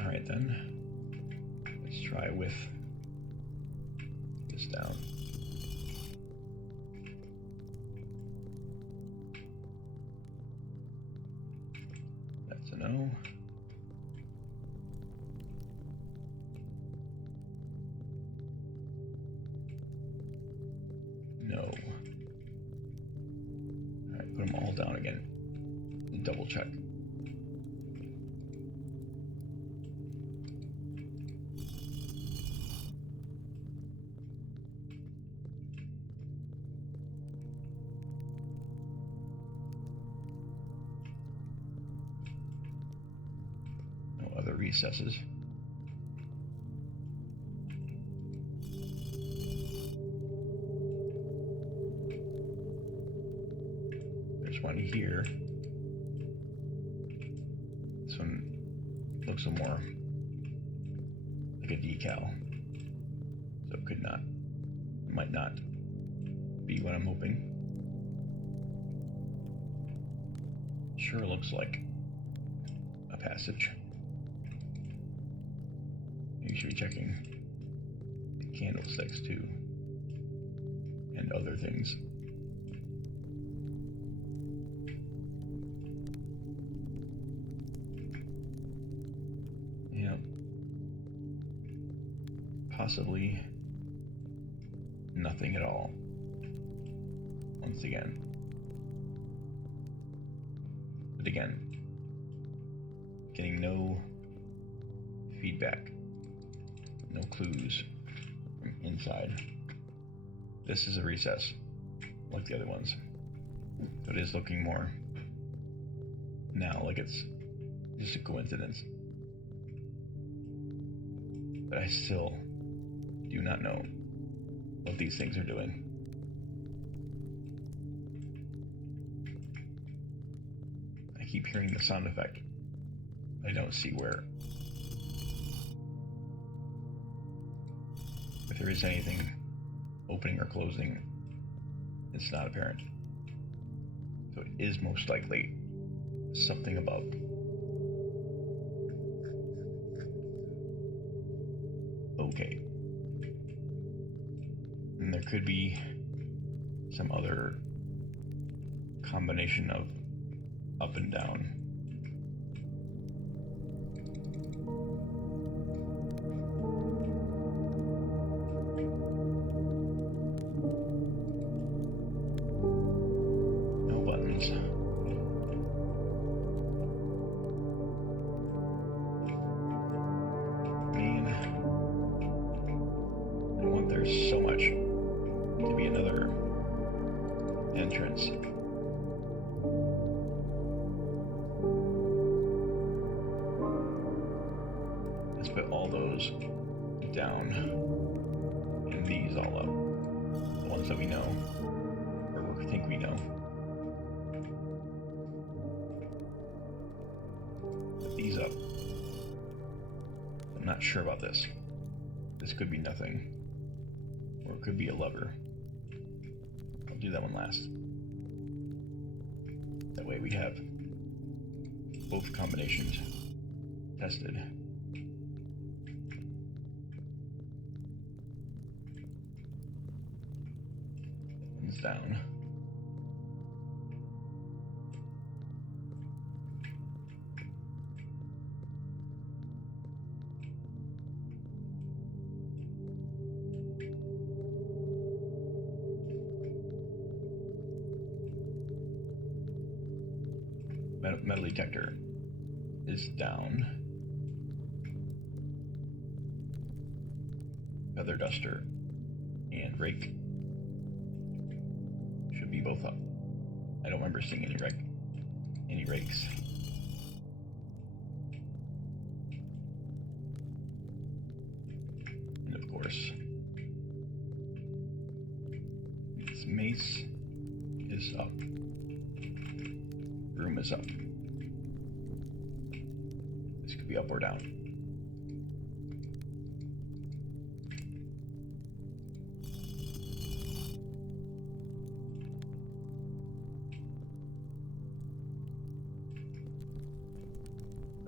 Alright then. Let's try with this down. That's a no. No. Alright, put them all down again. And double check. No other recesses. There's one here. This one looks a more like a decal. So it could not, might not be what I'm hoping. Sure looks like a passage. You should be checking the candlesticks too, and other things. Yeah, possibly nothing at all. Once again. But again, getting no feedback, no clues from inside. This is a recess, like the other ones. So it is looking more now like it's just a coincidence. But I still do not know what these things are doing. I keep hearing the sound effect. I don't see where. If there is anything opening or closing, it's not apparent. So it is most likely something above. Okay. And there could be some other combination of up and down. No buttons. There's so much to be another entrance. Let's put all those down. these all up. The ones that we know, or we think we know. Put these up. I'm not sure about this. This could be nothing. Or it could be a lever. I'll do that one last. That way we have both combinations tested. That one's down. Metal detector is down. Feather duster and rake should be both up. I don't remember seeing any rakes. And of course, this mace is up. Room is up. This could be up or down.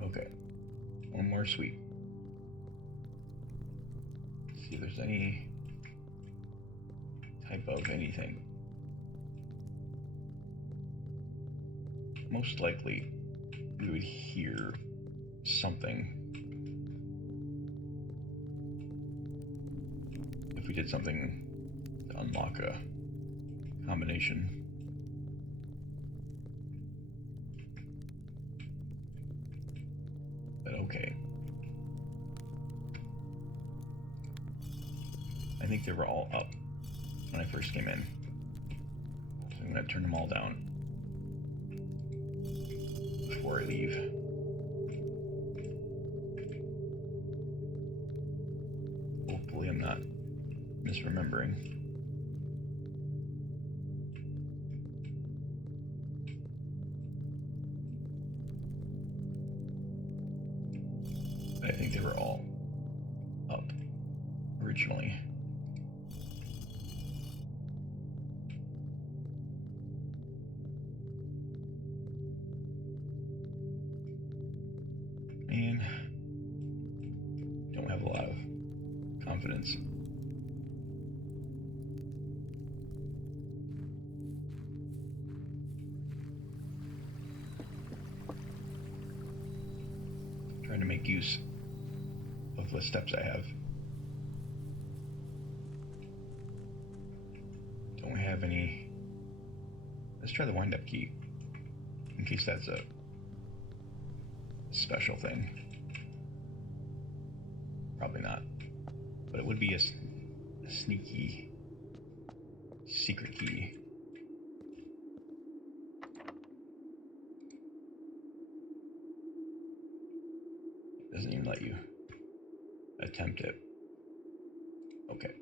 Okay. One more sweep. Let's see if there's any type of anything. Most likely, we would hear something if we did something to unlock a combination. But okay. I think they were all up when I first came in. So I'm going to turn them all down before I leave. Hopefully I'm not misremembering. I think they were all up originally. Man, don't have a lot of confidence. Trying to make use of the steps I have. Don't have any. Let's try the wind-up key, in case that's a special thing. Probably not, but it would be a sneaky secret key. It doesn't even let you attempt it. Okay.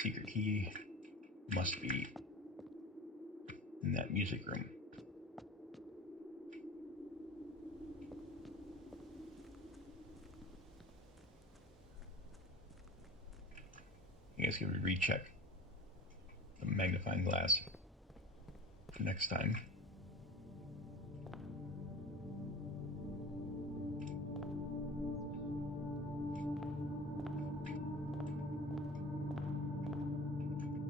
Secret key must be in that music room. I guess we would recheck the magnifying glass for next time.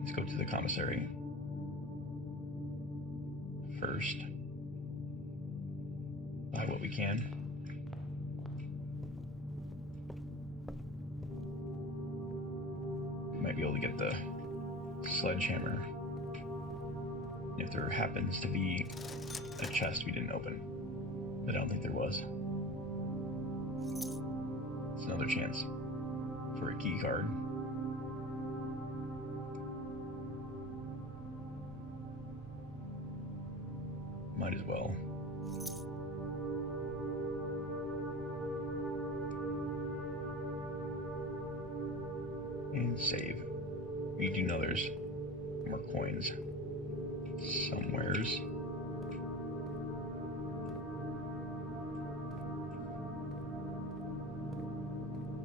Let's go to the commissary first. Buy what we can. Might be able to get the sledgehammer if there happens to be a chest we didn't open, but I don't think there was. It's another chance for a key card. Might as well. Save. We do know there's more coins somewheres.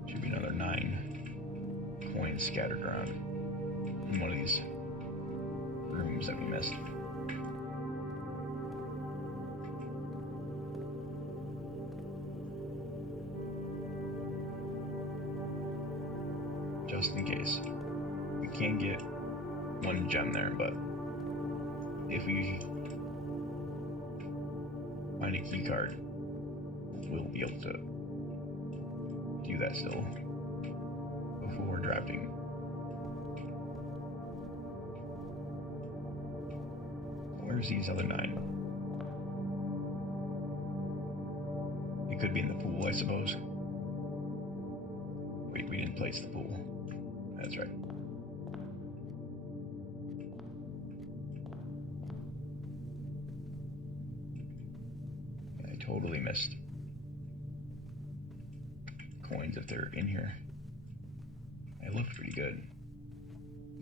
Should be another 9 coins scattered around in one of these rooms that we missed. Just in case. We can get 1 gem there, but if we find a key card, we'll be able to do that still before drafting. Where's these other 9? It could be in the pool, I suppose. Wait, we didn't place the pool. That's right. I totally missed coins if they're in here. It looked pretty good.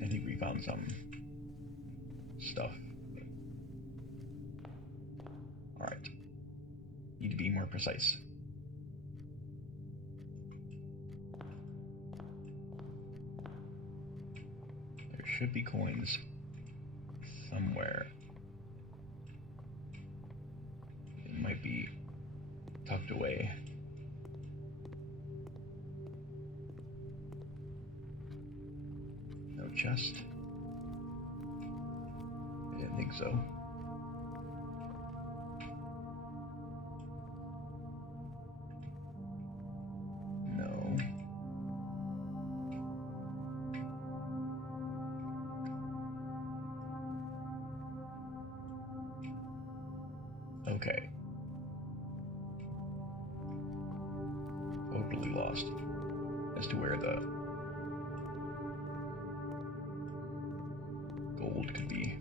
I think we found some stuff. Alright. Need to be more precise. There should be coins somewhere. It might be tucked away. No chest. I didn't think so. No. Okay. Totally lost as to where the gold could be.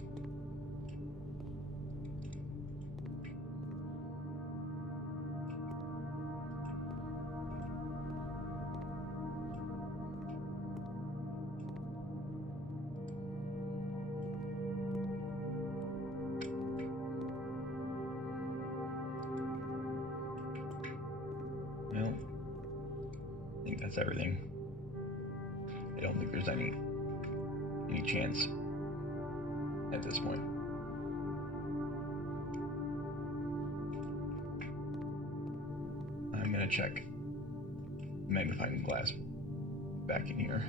Well, I think that's everything. I don't think there's any chance at this point. I'm gonna check magnifying glass back in here.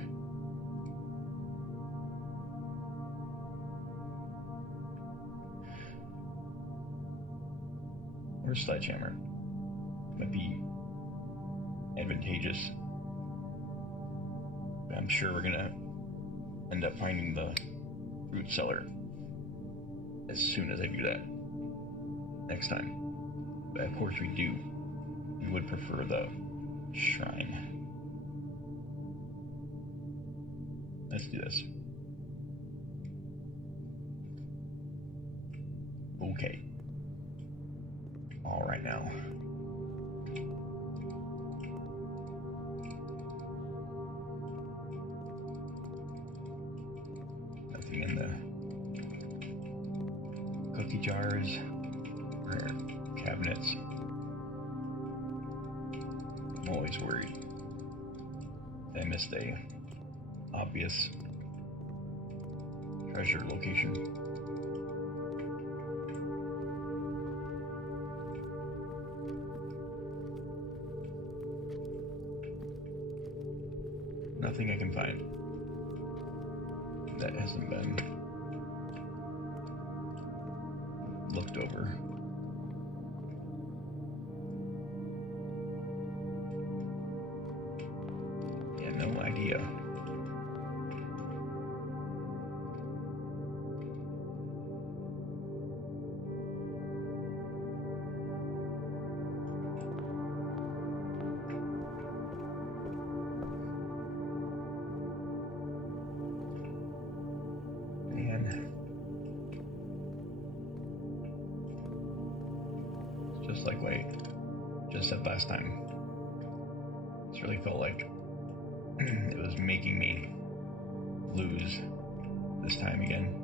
Or sledgehammer. Might be advantageous. But I'm sure we're gonna end up finding the root cellar as soon as I do that next time. But of course we would prefer the shrine. Let's do this. Okay. All right now. Nothing in the cookie jars or cabinets. I'm always worried that I missed a obvious treasure location. Nothing I can find that hasn't been looked over. Yeah, no idea. Just like what I just said last time. This really felt like it was making me lose this time again.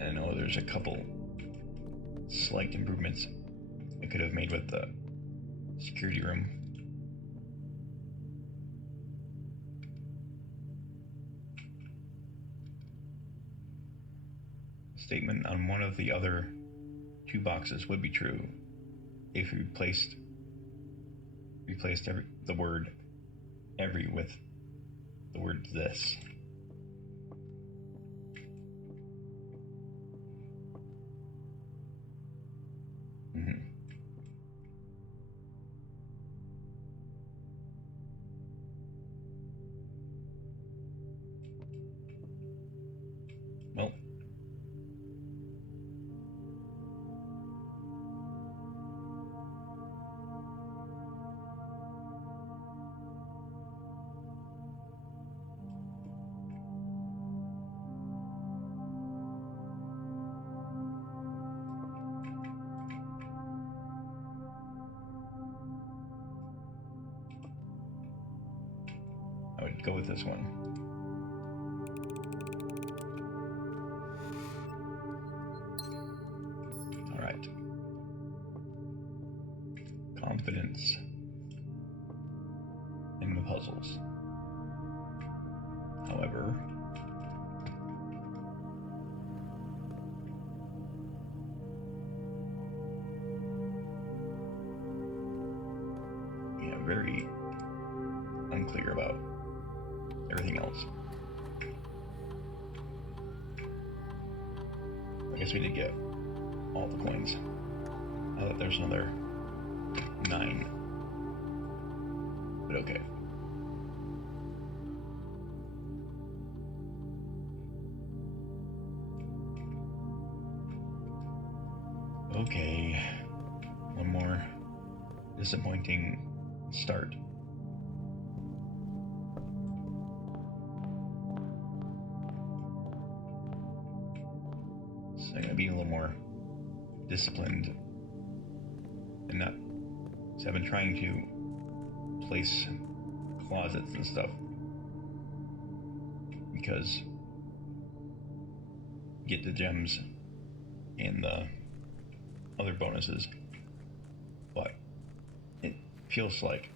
I know there's a couple slight improvements I could have made with the security room. Statement on one of the other 2 boxes would be true if you replaced the word every with the word this. Well, I would go with this one. All right. Confidence in the puzzles. However, very unclear about everything else. I guess we did get all the coins. Now that there's another 9. But okay. Okay. One more disappointing start. So I'm gonna be a little more disciplined and not. So I've been trying to place closets and stuff because you get the gems and the other bonuses, but it feels like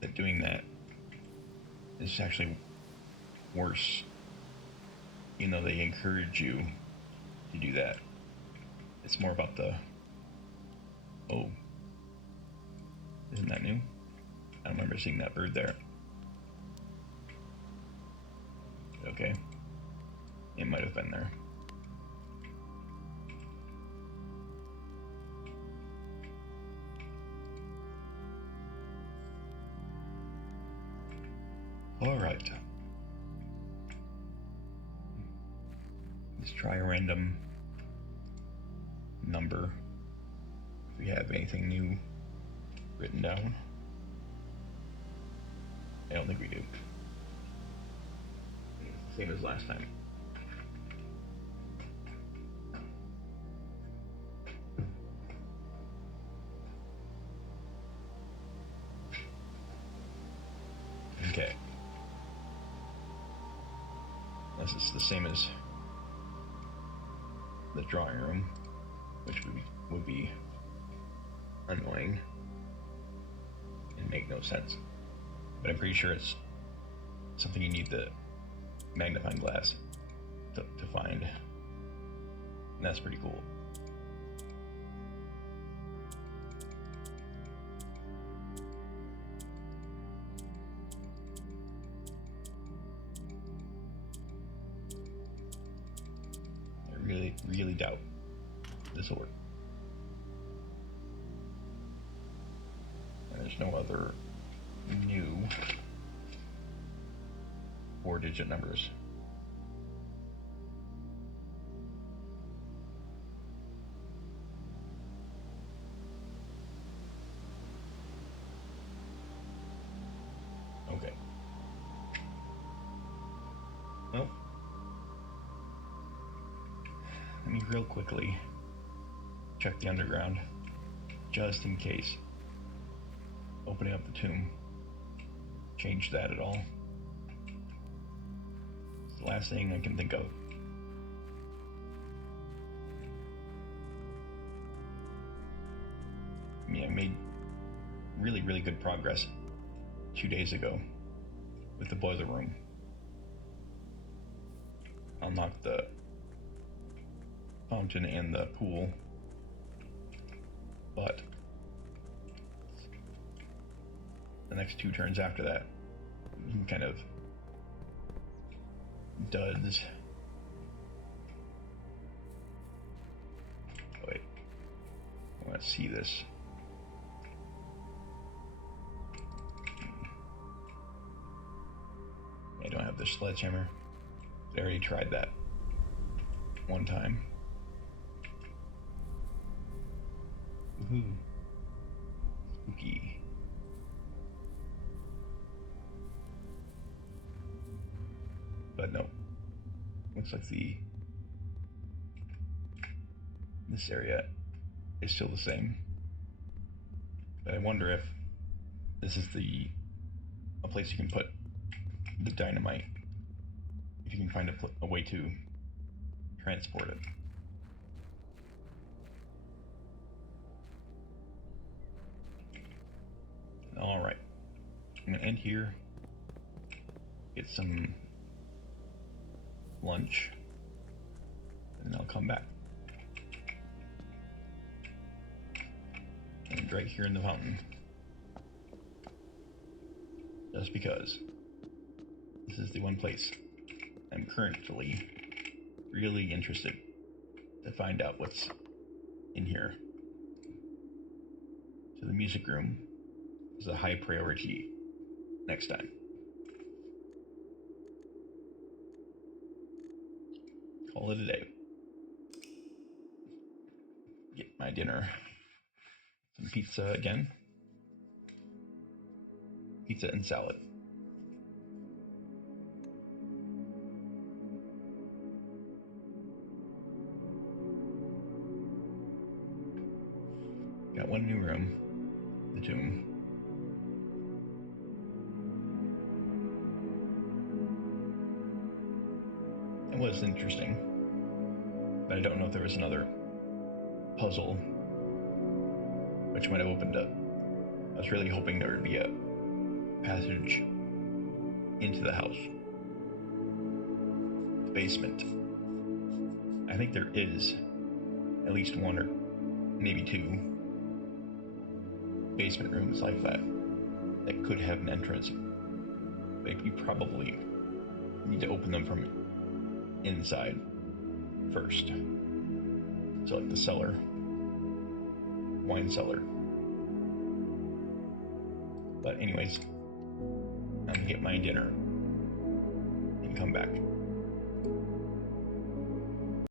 that doing that is actually worse. You know, they encourage you to do that. It's more about the, oh, isn't that new? I don't remember seeing that bird there. Okay, it might have been there. All right. Let's try a random number. If we have anything new written down. I don't think we do. Same as last time. Okay. Unless it's the same as the drawing room, which would be annoying and make no sense. But I'm pretty sure it's something you need the magnifying glass to find. And that's pretty cool. I really doubt this will work. And there's no other new 4-digit numbers. Okay. Well, let me real quickly check the underground, just in case opening up the tomb change that at all. It's the last thing I can think of. I made really, really good progress 2 days ago with the boiler room. Unlocked the fountain and the pool, but the next 2 turns after that kind of duds. Wait, I want to see this. I don't have the sledgehammer. I already tried that one time. Woohoo. Spooky. But no. Looks like this area is still the same. But I wonder if this is a place you can put the dynamite. If you can find a way to transport it. Alright. I'm gonna end here. Get some lunch. And then I'll come back. And right here in the fountain. Just because. This is the one place I'm currently really interested to find out what's in here. So the music room is a high priority next time. Call it a day. Get my dinner. Some pizza again. Pizza and salad. Got one new room, the tomb. It was interesting, but I don't know if there was another puzzle which might have opened up. I was really hoping there would be a passage into the house. The basement. I think there is at least one or maybe 2 basement rooms like that could have an entrance, but you probably need to open them from inside first. So like the cellar, wine cellar. But anyways, I'm gonna get my dinner and come back.